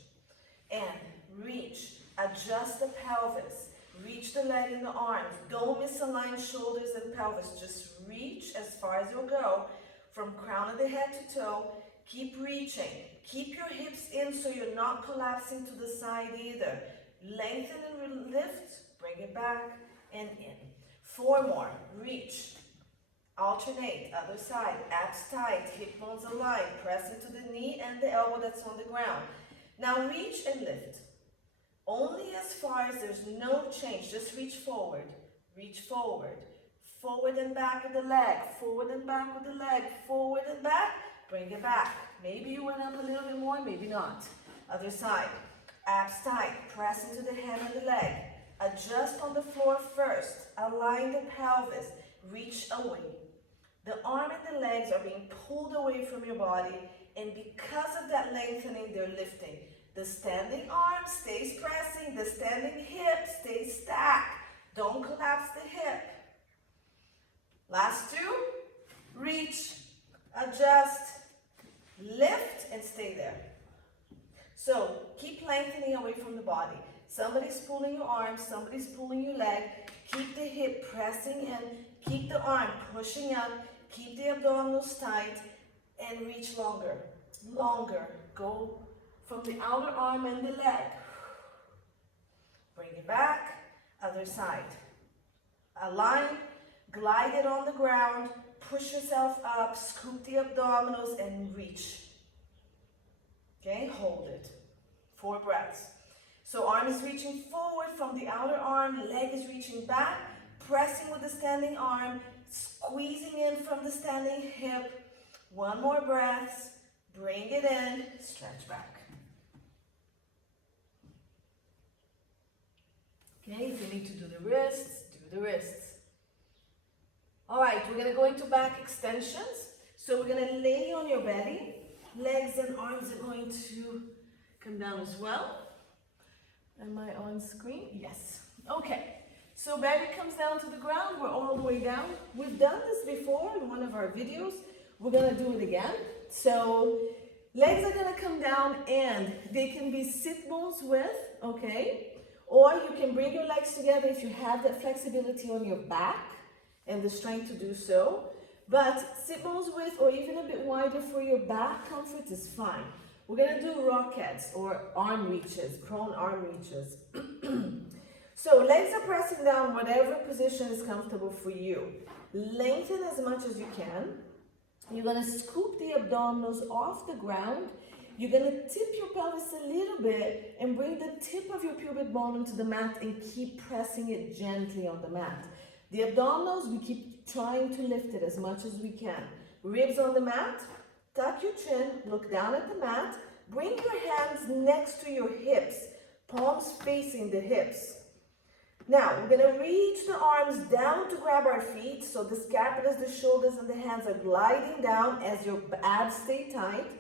And reach, adjust the pelvis, reach the leg and the arms. Don't misalign shoulders and pelvis, just reach as far as you'll go, from crown of the head to toe. Keep reaching, keep your hips in so you're not collapsing to the side either. Lengthen and lift, bring it back and in. 4 more, reach, alternate, other side, abs tight, hip bones aligned, press into the knee and the elbow that's on the ground. Now reach and lift. Only as far as there's no change, just reach forward, forward and back with the leg, forward and back with the leg, forward and back, bring it back. Maybe you went up a little bit more, maybe not. Other side, abs tight, press into the hand and the leg. Adjust on the floor first, align the pelvis, reach away. The arm and the legs are being pulled away from your body, and because of that lengthening, they're lifting. The standing arm stays pressing, the standing hip stays stacked. Don't collapse the hip. Last 2, reach, adjust, lift, and stay there. So keep lengthening away from the body. Somebody's pulling your arm, somebody's pulling your leg. Keep the hip pressing in, keep the arm pushing up, keep the abdominals tight, and reach longer, longer. Go from the outer arm and the leg. Bring it back, other side. Align, glide it on the ground, push yourself up, scoop the abdominals and reach. Okay, hold it. 4 breaths. So arm is reaching forward from the outer arm, leg is reaching back, pressing with the standing arm, squeezing in from the standing hip. 1 more breath, bring it in, stretch back. Okay, if you need to do the wrists, do the wrists. All right, we're gonna go into back extensions. So we're gonna lay on your belly. Legs and arms are going to come down as well. Am I on screen? Yes. Okay, so belly comes down to the ground. We're all the way down. We've done this before in one of our videos. We're gonna do it again. So legs are gonna come down and they can be sit bones width, okay? Or you can bring your legs together if you have that flexibility on your back and the strength to do so. But sit bones width or even a bit wider for your back comfort is fine. We're gonna do rockets or arm reaches, prone arm reaches. So legs are pressing down, whatever position is comfortable for you. Lengthen as much as you can. You're gonna scoop the abdominals off the ground. You're gonna tip your pelvis a little bit and bring the tip of your pubic bone into the mat and keep pressing it gently on the mat. The abdominals, we keep trying to lift it as much as we can. Ribs on the mat, tuck your chin, look down at the mat, bring your hands next to your hips, palms facing the hips. Now, we're gonna reach the arms down to grab our feet, so the scapulas, the shoulders, and the hands are gliding down as your abs stay tight.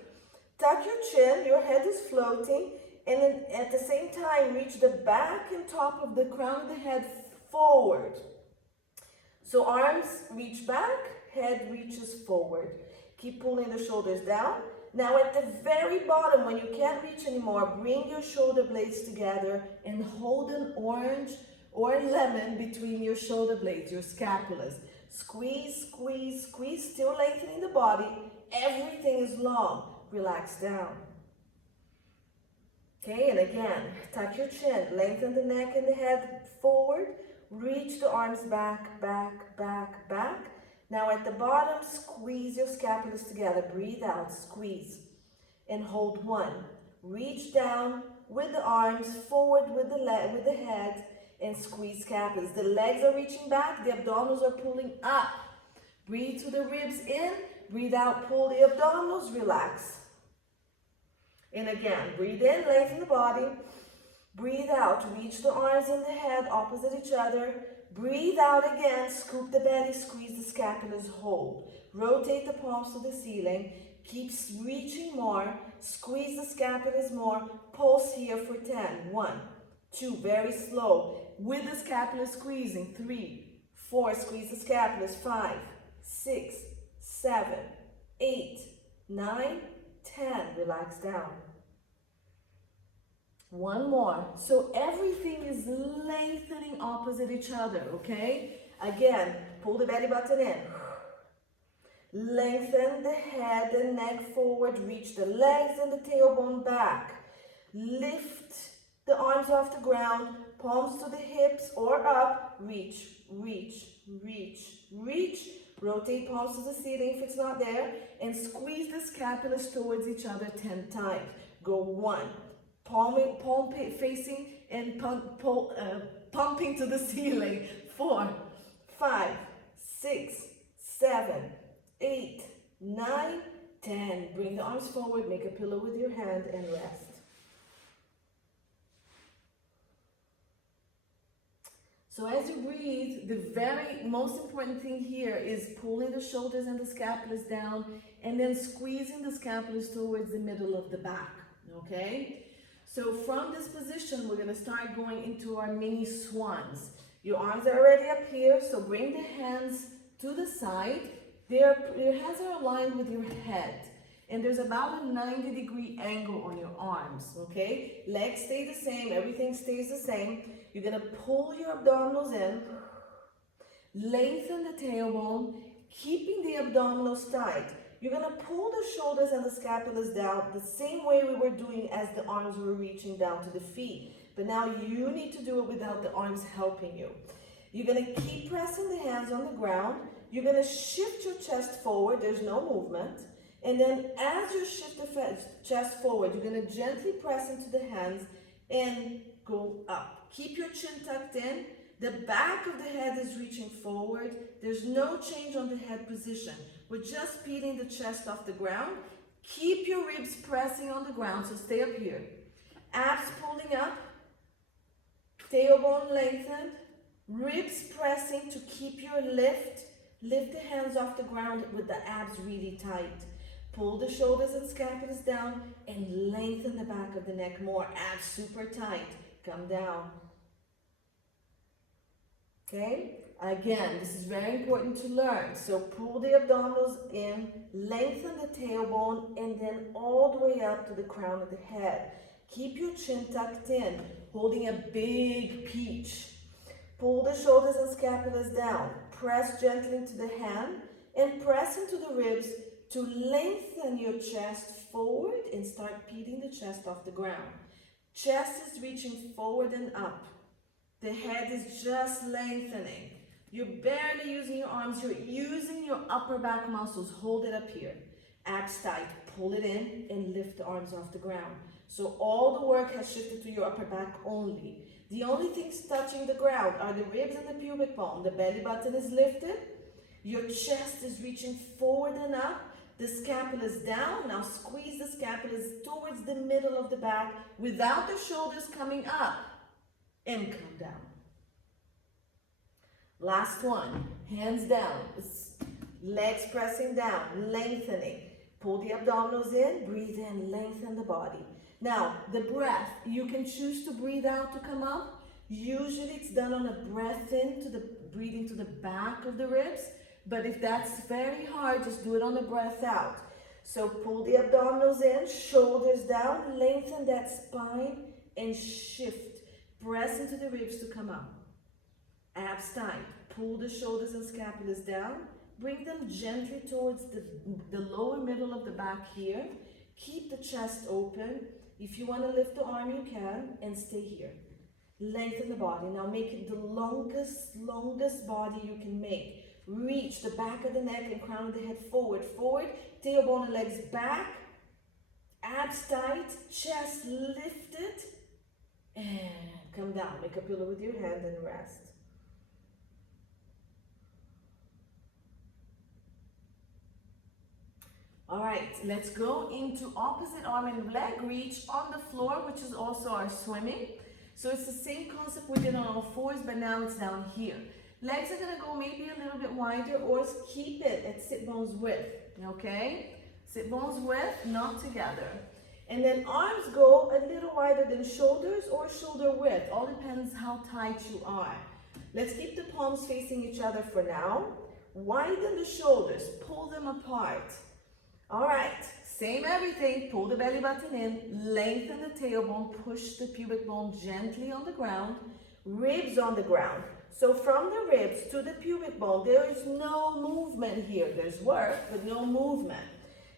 Tuck your chin, your head is floating, and then at the same time, reach the back and top of the crown of the head forward. So arms reach back, head reaches forward. Keep pulling the shoulders down. Now at the very bottom, when you can't reach anymore, bring your shoulder blades together and hold an orange or lemon between your shoulder blades, your scapulas. Squeeze, squeeze, squeeze, still lengthening the body. Everything is long. Relax down. Okay, and again, tuck your chin, lengthen the neck and the head forward. Reach the arms back, back, back, back. Now at the bottom, squeeze your scapulas together. Breathe out, squeeze. And hold 1. Reach down with the arms, forward with the head, and squeeze scapulas. The legs are reaching back, the abdominals are pulling up. Breathe to the ribs in, breathe out, pull the abdominals, relax. And again, breathe in, lengthen the body. Breathe out, reach the arms and the head opposite each other. Breathe out again, scoop the belly, squeeze the scapulas, hold. Rotate the palms to the ceiling. Keep reaching more, squeeze the scapulas more. Pulse here for 10. 1, 2, very slow. With the scapula squeezing. 3, 4, squeeze the scapulas. 5, 6, 7, 8, 9, 10. Relax down. One more. So everything is lengthening opposite each other, okay? Again, pull the belly button in. Lengthen the head and neck forward. Reach the legs and the tailbone back. Lift the arms off the ground. Palms to the hips or up. Reach, reach, reach, reach. Rotate palms to the ceiling if it's not there. And squeeze the scapulas towards each other 10 times. Go 1. Palm facing and pumping to the ceiling. 4, 5, 6, 7, 8, 9, 10. Bring the arms forward. Make a pillow with your hand and rest. So as you breathe, the very most important thing here is pulling the shoulders and the scapulas down and then squeezing the scapulas towards the middle of the back, okay? So from this position, we're gonna start going into our mini swans. Your arms are already up here, so bring the hands to the side. Your hands are aligned with your head. And there's about a 90-degree angle on your arms, okay? Legs stay the same, everything stays the same. You're gonna pull your abdominals in, lengthen the tailbone, keeping the abdominals tight. You're gonna pull the shoulders and the scapulas down the same way we were doing as the arms were reaching down to the feet. But now you need to do it without the arms helping you. You're gonna keep pressing the hands on the ground. You're gonna shift your chest forward, there's no movement. And then as you shift the chest forward, you're gonna gently press into the hands and go up. Keep your chin tucked in. The back of the head is reaching forward. There's no change on the head position. We're just peeling the chest off the ground. Keep your ribs pressing on the ground, so stay up here. Abs pulling up. Tailbone lengthened. Ribs pressing to keep your lift. Lift the hands off the ground with the abs really tight. Pull the shoulders and scapulas down and lengthen the back of the neck more. Abs super tight. Come down. Okay? Again, this is very important to learn. So pull the abdominals in, lengthen the tailbone, and then all the way up to the crown of the head. Keep your chin tucked in, holding a big peach. Pull the shoulders and scapulas down. Press gently into the hand and press into the ribs to lengthen your chest forward and start peeling the chest off the ground. Chest is reaching forward and up. The head is just lengthening. You're barely using your arms. You're using your upper back muscles. Hold it up here. Abs tight. Pull it in and lift the arms off the ground. So all the work has shifted to your upper back only. The only things touching the ground are the ribs and the pubic bone. The belly button is lifted. Your chest is reaching forward and up. The scapula is down. Now squeeze the scapulas towards the middle of the back without the shoulders coming up. And come down. Last one. Hands down. Legs pressing down. Lengthening. Pull the abdominals in. Breathe in. Lengthen the body. Now, the breath. You can choose to breathe out to come up. Usually it's done on a breath in, breathing to the back of the ribs. But if that's very hard, just do it on the breath out. So pull the abdominals in, shoulders down, lengthen that spine and shift. Press into the ribs to come up. Abs tight. Pull the shoulders and scapulas down. Bring them gently towards the lower middle of the back here. Keep the chest open. If you want to lift the arm, you can, and stay here. Lengthen the body. Now make it the longest body you can make. Reach the back of the neck and crown of the head forward. Forward, tailbone and legs back. Abs tight, chest lifted. And come down. Make a pillow with your hand and rest. All right, let's go into opposite arm and leg reach on the floor, which is also our swimming. So it's the same concept we did on all fours, but now it's down here. Legs are gonna go maybe a little bit wider, or keep it at sit bones width, okay? Sit bones width, not together. And then arms go a little wider than shoulders or shoulder width. All depends how tight you are. Let's keep the palms facing each other for now. Widen the shoulders, pull them apart. All right, same everything. Pull the belly button in, lengthen the tailbone, push the pubic bone gently on the ground, ribs on the ground. So from the ribs to the pubic bone, there is no movement here. There's work, but no movement.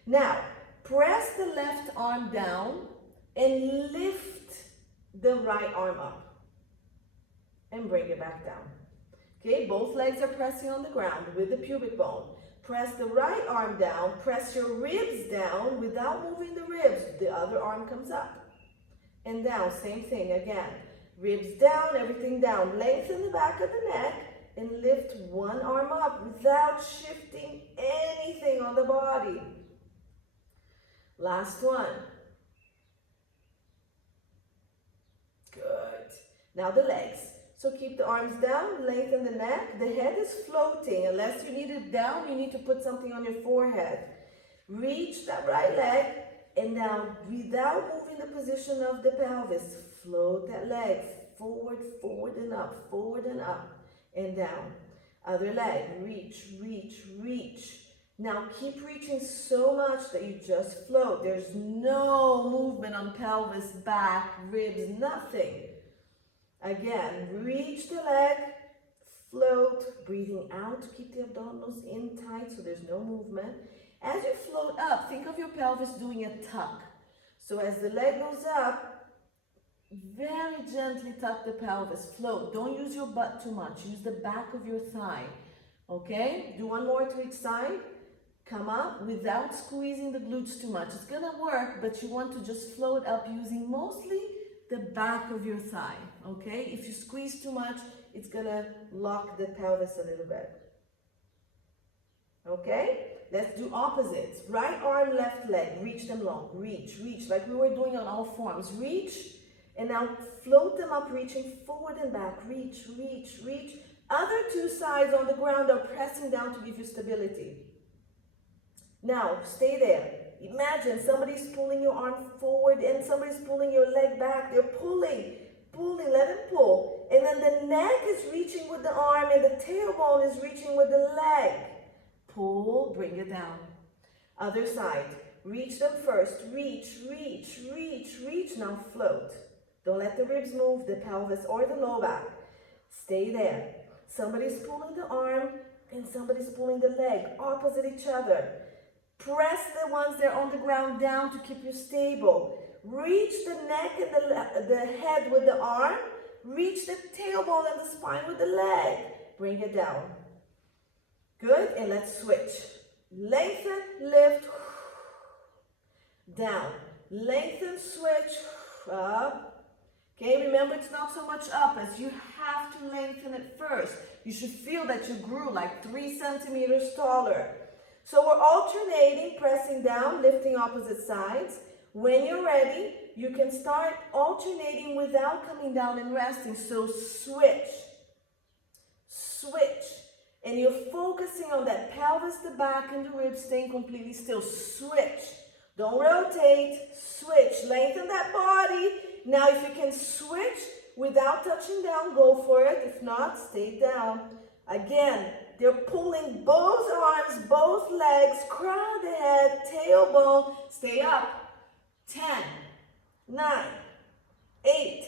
Now, press the left arm down and lift the right arm up and bring it back down. Okay, both legs are pressing on the ground with the pubic bone. Press the right arm down, press your ribs down without moving the ribs. The other arm comes up and down, same thing again. Ribs down, everything down. Lengthen the back of the neck and lift one arm up without shifting anything on the body. Last one. Good. Now the legs. So keep the arms down, lengthen the neck. The head is floating. Unless you need it down, you need to put something on your forehead. Reach that right leg and down without moving the position of the pelvis. Float that leg forward, forward and up and down. Other leg, reach, reach, reach. Now keep reaching so much that you just float. There's no movement on pelvis, back, ribs, nothing. Again, reach the leg, float, breathing out to keep the abdominals in tight so there's no movement. As you float up, think of your pelvis doing a tuck. So as the leg goes up, very gently tuck the pelvis, float. Don't use your butt too much. Use the back of your thigh. Okay? Do one more to each side. Come up without squeezing the glutes too much. It's gonna work, but you want to just float up using mostly the back of your thigh. Okay? If you squeeze too much, it's gonna lock the pelvis a little bit. Okay? Let's do opposites. Right arm, left leg. Reach them long. Reach, reach, like we were doing on all forms. Reach. And now float them up, reaching forward and back. Reach, reach, reach. Other two sides on the ground are pressing down to give you stability. Now, stay there. Imagine somebody's pulling your arm forward and somebody's pulling your leg back. They're pulling, pulling, let them pull. And then the neck is reaching with the arm and the tailbone is reaching with the leg. Pull, bring it down. Other side. Reach them first. Reach, reach, reach, reach. Now float. Don't let the ribs move, the pelvis or the low back. Stay there. Somebody's pulling the arm and somebody's pulling the leg, opposite each other. Press the ones that are on the ground down to keep you stable. Reach the neck and the head with the arm. Reach the tailbone and the spine with the leg. Bring it down. Good, and let's switch. Lengthen, lift, down. Lengthen, switch, up. Okay, remember it's not so much up as you have to lengthen it first. You should feel that you grew like 3 centimeters taller. So we're alternating, pressing down, lifting opposite sides. When you're ready, you can start alternating without coming down and resting. So switch, switch. And you're focusing on that pelvis, the back, and the ribs staying completely still. Switch. Don't rotate. Switch. Lengthen that body. Now, if you can switch without touching down, go for it. If not, stay down. Again, they're pulling both arms, both legs, crown of the head, tailbone. Stay up. 10, 9, 8,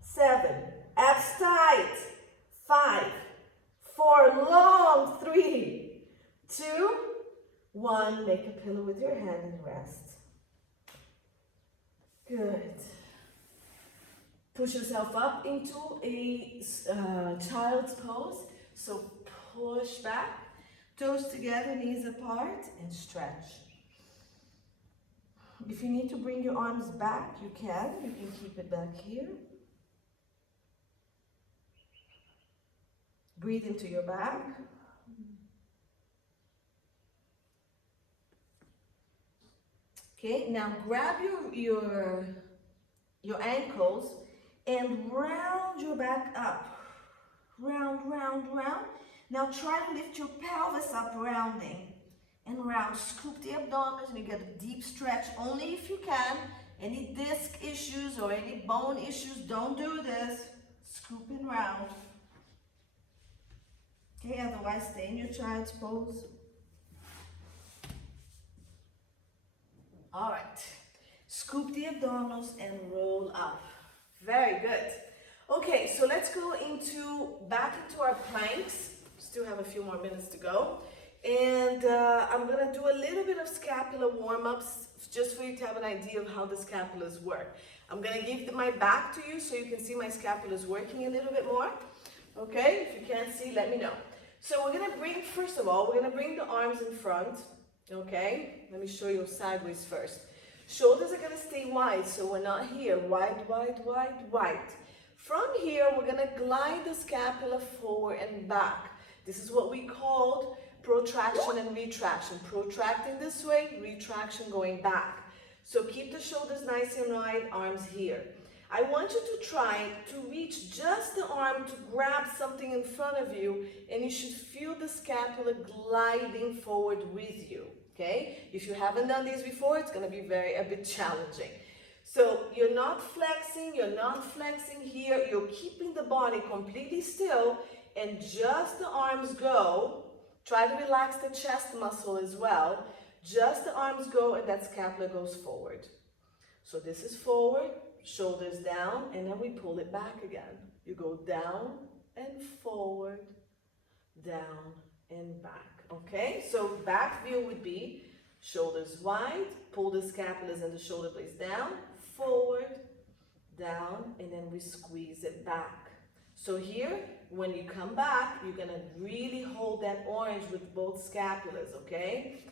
7. Abs tight. 5, 4, long. 3, 2, 1. Make a pillow with your hand and rest. Good. Push yourself up into a child's pose. So push back, toes together, knees apart, and stretch. If you need to bring your arms back, you can. You can keep it back here. Breathe into your back. Okay, now grab your ankles and round your back up. Round, round, round. Now try to lift your pelvis up, rounding and round. Scoop the abdomen and you get a deep stretch, only if you can. Any disc issues or any bone issues, don't do this. Scoop and round. Okay, otherwise stay in your child's pose. All right, scoop the abdominals and roll up. Very good. Okay, so let's go back into our planks. Still have a few more minutes to go. And I'm gonna do a little bit of scapula warm-ups just for you to have an idea of how the scapulas work. I'm gonna give my back to you so you can see my scapulas working a little bit more. Okay, if you can't see, let me know. So we're gonna bring, first of all, we're gonna bring the arms in front. Okay, let me show you sideways first. Shoulders are gonna stay wide, so we're not here. Wide, wide, wide, wide. From here, we're gonna glide the scapula forward and back. This is what we called protraction and retraction. Protracting this way, retraction going back. So keep the shoulders nice and wide, arms here. I want you to try to reach just the arm to grab something in front of you, and you should feel the scapula gliding forward with you, okay? If you haven't done these before, it's gonna be a bit challenging. So you're not flexing here, you're keeping the body completely still, and just the arms go. Try to relax the chest muscle as well. Just the arms go, and that scapula goes forward. So this is forward, shoulders down, and then we pull it back again. You go down and forward, down and back, okay? So back view would be shoulders wide, pull the scapulas and the shoulder blades down, forward, down, and then we squeeze it back. So here, when you come back, you're gonna really hold that orange with both scapulas, okay?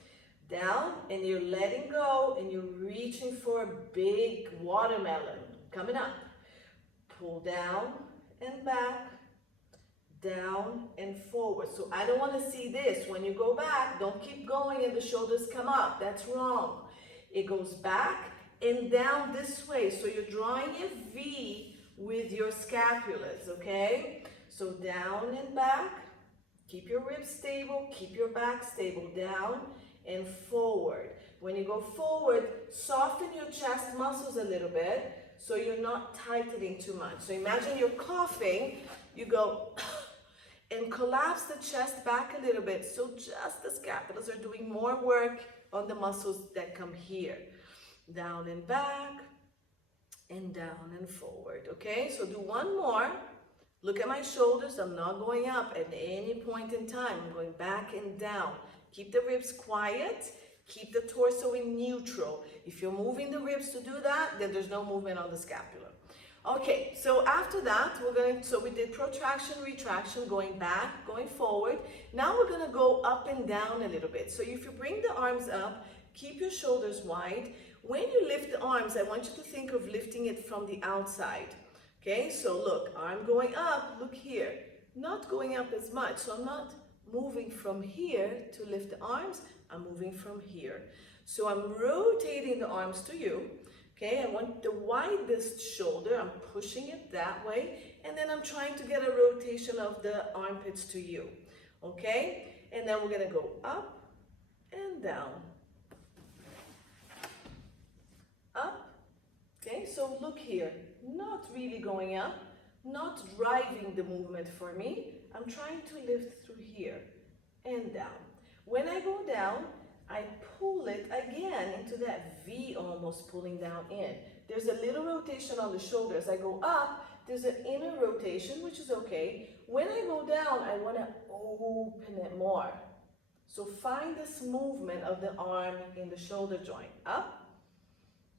Down, and you're letting go, and you're reaching for a big watermelon. Coming up. Pull down and back, down and forward. So I don't want to see this. When you go back, don't keep going and the shoulders come up. That's wrong. It goes back and down this way. So you're drawing a V with your scapulas, okay? So down and back. Keep your ribs stable. Keep your back stable. Down and forward. When you go forward, soften your chest muscles a little bit so you're not tightening too much. So imagine you're coughing, you go and collapse the chest back a little bit. So just the scapulas are doing more work on the muscles that come here. Down and back, and down and forward, okay? So do one more. Look at my shoulders. I'm not going up at any point in time. I'm going back and down. Keep the ribs quiet. Keep the torso in neutral. If you're moving the ribs to do that, then there's no movement on the scapula. Okay, so after that, so we did protraction, retraction, going back, going forward. Now we're gonna go up and down a little bit. So if you bring the arms up, keep your shoulders wide. When you lift the arms, I want you to think of lifting it from the outside. Okay, so look, arm going up, look here. Not going up as much, so I'm not moving from here to lift the arms, I'm moving from here. So I'm rotating the arms to you, okay? I want the widest shoulder, I'm pushing it that way, and then I'm trying to get a rotation of the armpits to you, okay? And then we're gonna go up and down. Up, okay? So look here, not really going up, not driving the movement for me. I'm trying to lift through here and down. When I go down, I pull it again into that V, almost pulling down in. There's a little rotation on the shoulders. I go up, there's an inner rotation, which is okay. When I go down, I want to open it more. So find this movement of the arm in the shoulder joint. Up,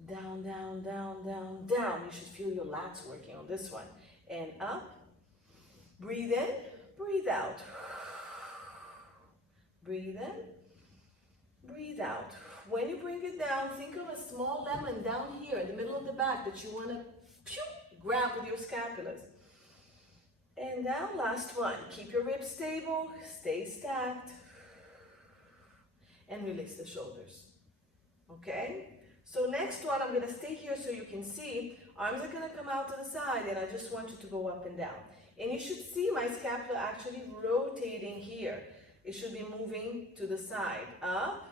down, down, down, down, down. You should feel your lats working on this one. And up, breathe in, breathe out. Breathe in, breathe out. When you bring it down, think of a small lemon down here in the middle of the back that you want to grab with your scapulas. And down, last one. Keep your ribs stable, stay stacked, and release the shoulders. Okay? So next one, I'm going to stay here so you can see. Arms are going to come out to the side, and I just want you to go up and down. And you should see my scapula actually rotating here. It should be moving to the side, up,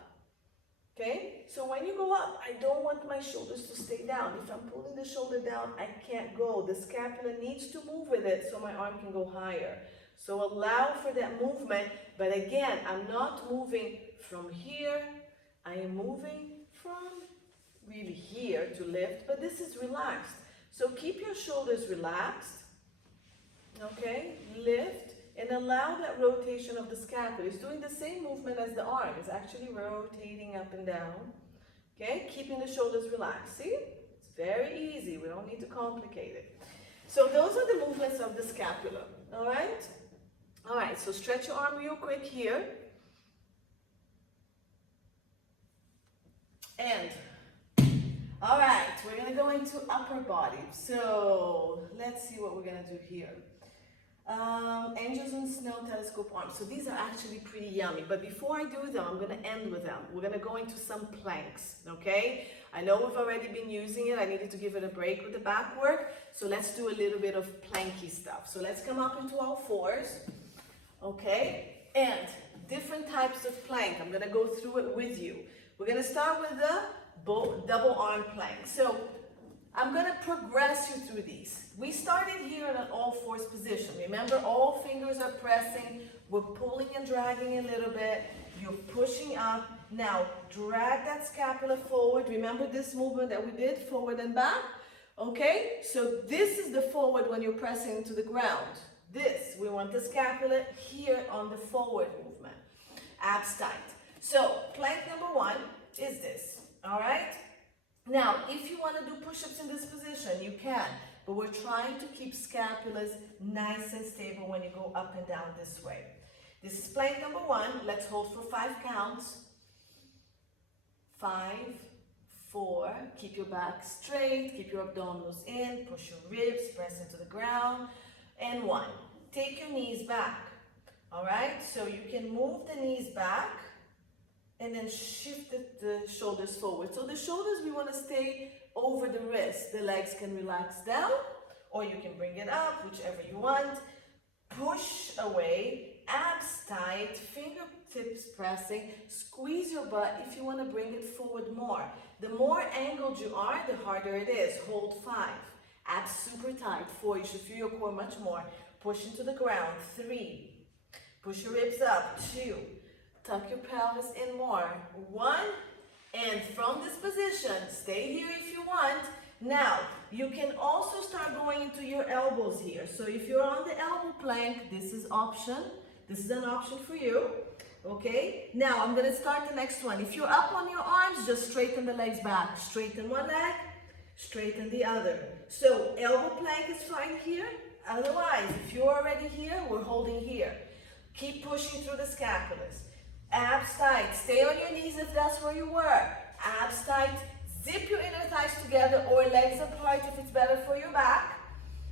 okay? So when you go up, I don't want my shoulders to stay down. If I'm pulling the shoulder down, I can't go. The scapula needs to move with it so my arm can go higher. So allow for that movement, but again, I'm not moving from here. I am moving from really here to lift, but this is relaxed. So keep your shoulders relaxed, okay? Lift and allow that rotation of the scapula. It's doing the same movement as the arm. It's actually rotating up and down, okay? Keeping the shoulders relaxed. See? It's very easy. We don't need to complicate it. So those are the movements of the scapula, all right? All right, so stretch your arm real quick here. And, all right, we're gonna go into upper body. So let's see what we're gonna do here. Angels and Snow telescope arms. So these are actually pretty yummy, but before I do them, I'm gonna end with them. We're gonna go into some planks, okay? I know we've already been using it. I needed to give it a break with the back work. So let's do a little bit of planky stuff. So let's come up into all fours, okay? And different types of plank. I'm gonna go through it with you. We're gonna start with the double arm plank. So I'm gonna progress you through these. We started here in an all fours position. Remember, all fingers are pressing. We're pulling and dragging a little bit. You're pushing up. Now, drag that scapula forward. Remember this movement that we did, forward and back? Okay, so this is the forward when you're pressing into the ground. This, we want the scapula here on the forward movement. Abs tight. So, plank number one is this, all right? Now, if you want to do push-ups in this position, you can, but we're trying to keep scapulas nice and stable when you go up and down this way. This is plank number one. Let's hold for 5 counts. 5, 4, keep your back straight, keep your abdominals in, push your ribs, press into the ground, and 1. Take your knees back, all right? So you can move the knees back, and then shift the shoulders forward. So the shoulders, we want to stay over the wrist. The legs can relax down, or you can bring it up, whichever you want. Push away, abs tight, fingertips pressing. Squeeze your butt if you want to bring it forward more. The more angled you are, the harder it is. Hold 5. Abs super tight. 4, you should feel your core much more. Push into the ground. 3. Push your ribs up. 2. Tuck your pelvis in more. 1, and from this position, stay here if you want. Now, you can also start going into your elbows here. So if you're on the elbow plank, this is option. This is an option for you, okay? Now, I'm gonna start the next one. If you're up on your arms, just straighten the legs back. Straighten one leg, straighten the other. So elbow plank is fine here. Otherwise, if you're already here, we're holding here. Keep pushing through the scapulas. Abs tight. Stay on your knees if that's where you were. Abs tight. Zip your inner thighs together or legs apart if it's better for your back.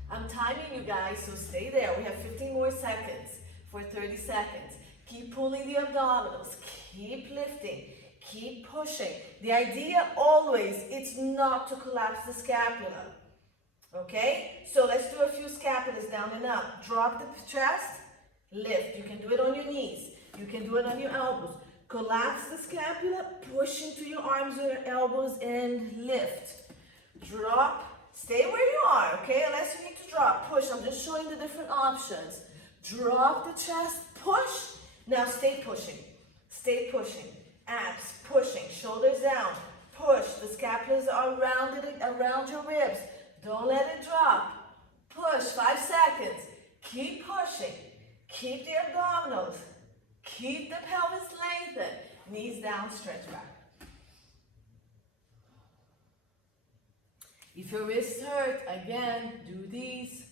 I'm timing you guys, so stay there. We have 15 more seconds for 30 seconds. Keep pulling the abdominals. Keep lifting. Keep pushing. The idea always, it's not to collapse the scapula. Okay? So let's do a few scapulas down and up. Drop the chest. Lift. You can do it on your knees. You can do it on your elbows. Collapse the scapula, push into your arms or your elbows and lift. Drop, stay where you are, okay? Unless you need to drop, push. I'm just showing the different options. Drop the chest, push. Now stay pushing. Stay pushing. Abs, pushing. Shoulders down. Push. The scapulas are rounded around your ribs. Don't let it drop. Push. 5 seconds. Keep pushing. Keep the abdominals. Keep the pelvis lengthened. Knees down, stretch back. If your wrists hurt, again, do these.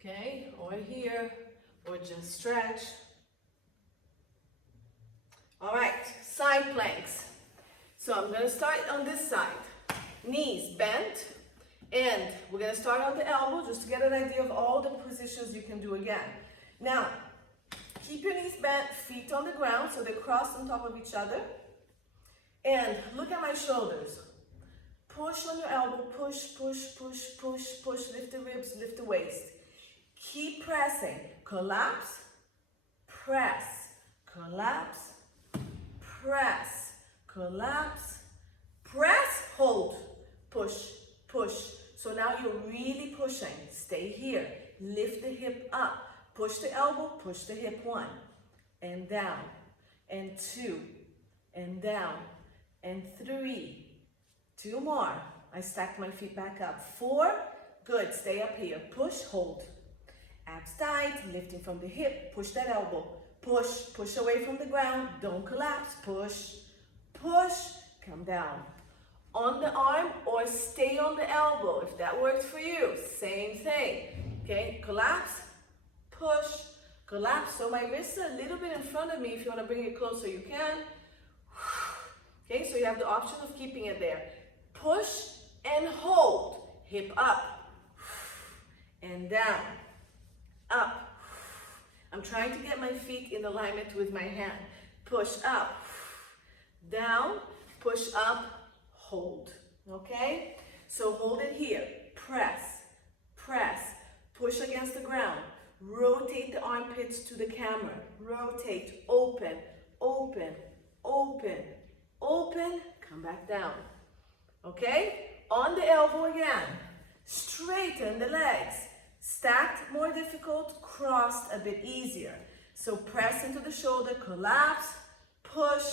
Okay, or here, or just stretch. All right, side planks. So I'm gonna start on this side. Knees bent. And we're going to start on the elbow just to get an idea of all the positions you can do again. Now, keep your knees bent, feet on the ground so they cross on top of each other. And look at my shoulders. Push on your elbow, push, push, push, push, push. Lift the ribs, lift the waist. Keep pressing. Collapse, press, collapse, press, collapse, press, hold, push, push. So now you're really pushing. Stay here. Lift the hip up. Push the elbow, push the hip. 1 and down and 2 and down and 3. 2 more. I stacked my feet back up. 4. Good. Stay up here. Push, hold. Abs tight, lifting from the hip. Push that elbow. Push, push away from the ground. Don't collapse. Push, push. Come down. On the arm or stay on the elbow if that works for you. Same thing. Okay, collapse, push, collapse. So my wrists are a little bit in front of me. If you want to bring it closer, you can. Okay, so you have the option of keeping it there. Push and hold. Hip up and down, up. I'm trying to get my feet in alignment with my hand. Push up, down, push up, hold. Okay? So hold it here. Press, press, push against the ground. Rotate the armpits to the camera. Rotate, open, open, open, open. Come back down. Okay? On the elbow again. Straighten the legs. Stacked, more difficult. Crossed, a bit easier. So press into the shoulder, collapse, push,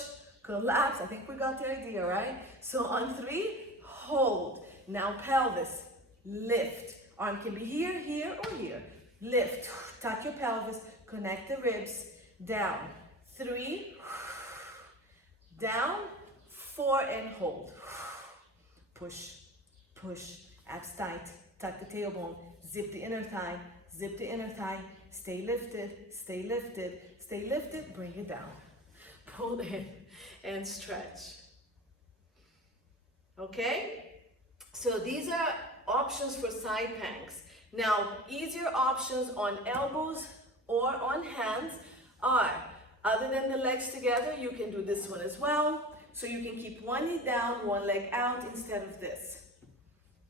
collapse. I think we got the idea, right? So on 3, hold. Now pelvis, lift. Arm can be here, here, or here. Lift, tuck your pelvis, connect the ribs, down. 3, down, 4, and hold. Push, push, abs tight, tuck the tailbone, zip the inner thigh, zip the inner thigh, stay lifted, stay lifted, stay lifted, bring it down. Pull in and stretch. Okay? So these are options for side planks. Now, easier options on elbows or on hands are, other than the legs together, you can do this one as well. So you can keep one knee down, one leg out instead of this.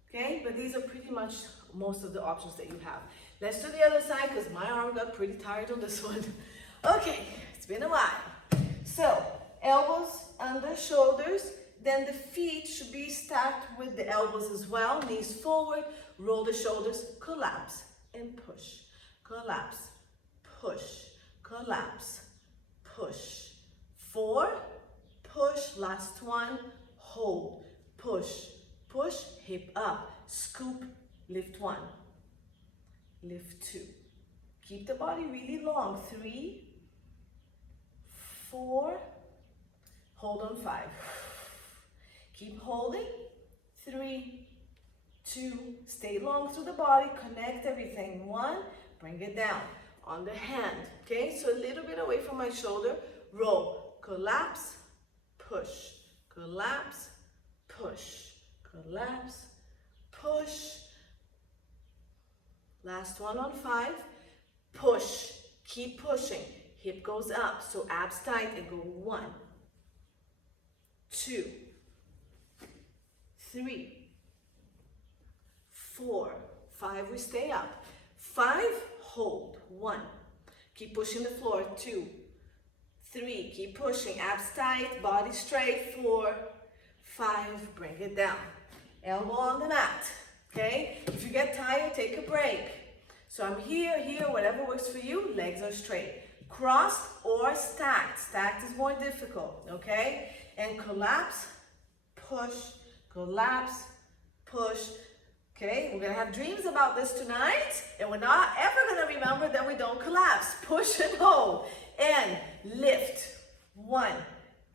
Okay? But these are pretty much most of the options that you have. Let's do the other side because my arm got pretty tired on this one. Okay, it's been a while. So, elbows under shoulders, then the feet should be stacked with the elbows as well. Knees forward, roll the shoulders, collapse and push. Collapse, push, collapse, push. 4, push, last one, hold, push, push, hip up, scoop, lift 1, lift 2. Keep the body really long. 3, 4, hold on 5. Keep holding. 3, 2, stay long through the body, connect everything. 1, bring it down. On the hand, okay? So a little bit away from my shoulder, roll, collapse, push, collapse, push, collapse, push. Last one on 5, push, keep pushing. Hip goes up, so abs tight and go 1, 2, 3, 4, 5, we stay up. 5, hold, 1. Keep pushing the floor, 2, 3, keep pushing, abs tight, body straight, 4, 5, bring it down. Elbow on the mat, okay? If you get tired, take a break. So I'm here, here, whatever works for you, legs are straight. Crossed or stacked. Stacked is more difficult, okay? And collapse, push, collapse, push. Okay, we're gonna have dreams about this tonight, and we're not ever gonna remember that we don't collapse. Push and hold, and lift. 1,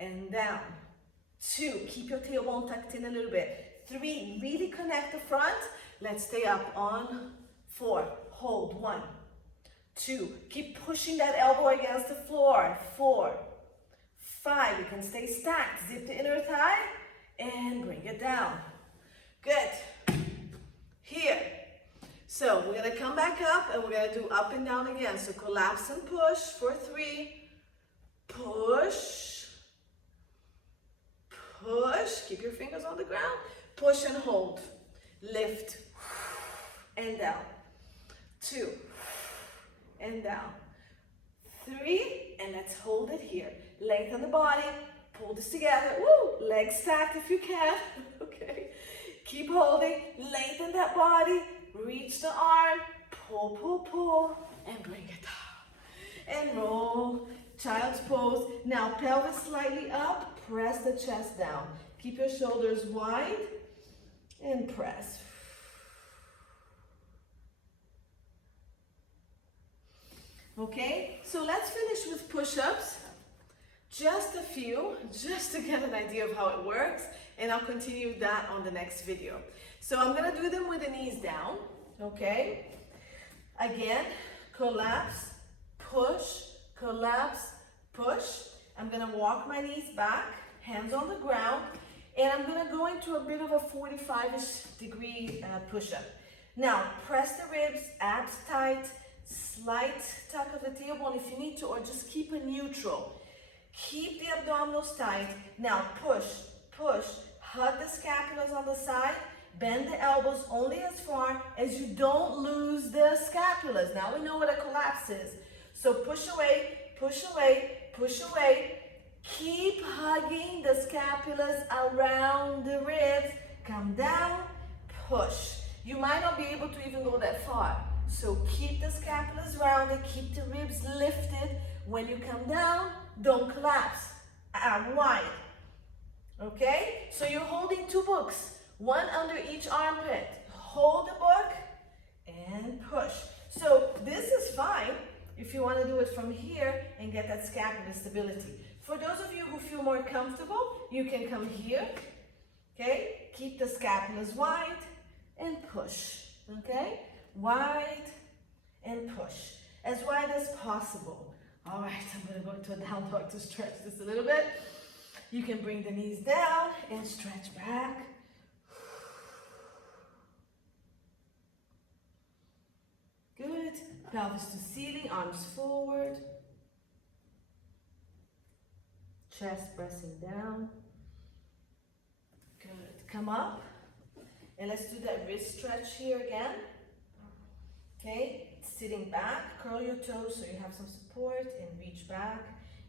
and down. 2, keep your tailbone tucked in a little bit. 3, really connect the front. Let's stay up on 4, hold, 1, 2, keep pushing that elbow against the floor. 4, 5, you can stay stacked. Zip the inner thigh, and bring it down. Good. Here. So we're gonna come back up and we're gonna do up and down again. So collapse and push for 3. Push. Push. Keep your fingers on the ground. Push and hold. Lift. And down. 2. And down. 3. And let's hold it here. Lengthen the body. Pull this together. Woo! Legs stacked if you can. Okay. Keep holding, lengthen that body, reach the arm, pull, pull, pull, and bring it down. And roll, child's pose. Now pelvis slightly up, press the chest down. Keep your shoulders wide and press. Okay, so let's finish with push-ups. Just a few, just to get an idea of how it works, and I'll continue that on the next video. So I'm gonna do them with the knees down, okay? Again, collapse, push, collapse, push. I'm gonna walk my knees back, hands on the ground, and I'm gonna go into a bit of a 45-ish degree push-up. Now, press the ribs, abs tight, slight tuck of the tailbone if you need to, or just keep it neutral. Keep the abdominals tight. Now push, push, hug the scapulas on the side, bend the elbows only as far as you don't lose the scapulas. Now we know what a collapse is. So push away, push away, push away. Keep hugging the scapulas around the ribs. Come down, push. You might not be able to even go that far. So keep the scapulas rounded, keep the ribs lifted. When you come down, don't collapse. Wide. Okay? So you're holding two books, one under each armpit. Hold the book and push. So this is fine if you want to do it from here and get that scapular stability. For those of you who feel more comfortable, you can come here. Okay? Keep the scapulas wide and push. Okay? Wide and push. As wide as possible. All right, I'm going to go into a down dog to stretch this a little bit. You can bring the knees down and stretch back. Good. Pelvis to ceiling, arms forward. Chest pressing down. Good. Come up. And let's do that wrist stretch here again. Okay, sitting back, curl your toes so you have some support and reach back.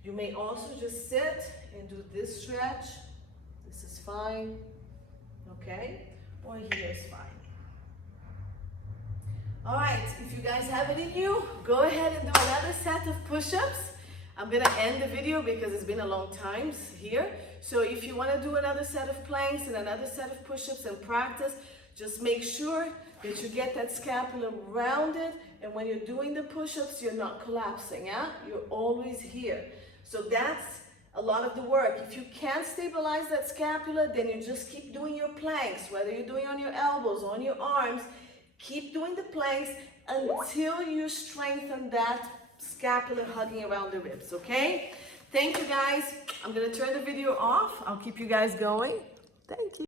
You may also just sit and do this stretch. This is fine, okay? Or here is fine. All right, if you guys have it in you, go ahead and do another set of push-ups. I'm gonna end the video because it's been a long time here. So if you wanna do another set of planks and another set of push-ups and practice, just make sure that you get that scapula rounded, and when you're doing the push-ups, you're not collapsing, yeah? You're always here. So that's a lot of the work. If you can't stabilize that scapula, then you just keep doing your planks, whether you're doing on your elbows, on your arms, keep doing the planks until you strengthen that scapula hugging around the ribs, okay? Thank you guys. I'm gonna turn the video off. I'll keep you guys going. Thank you.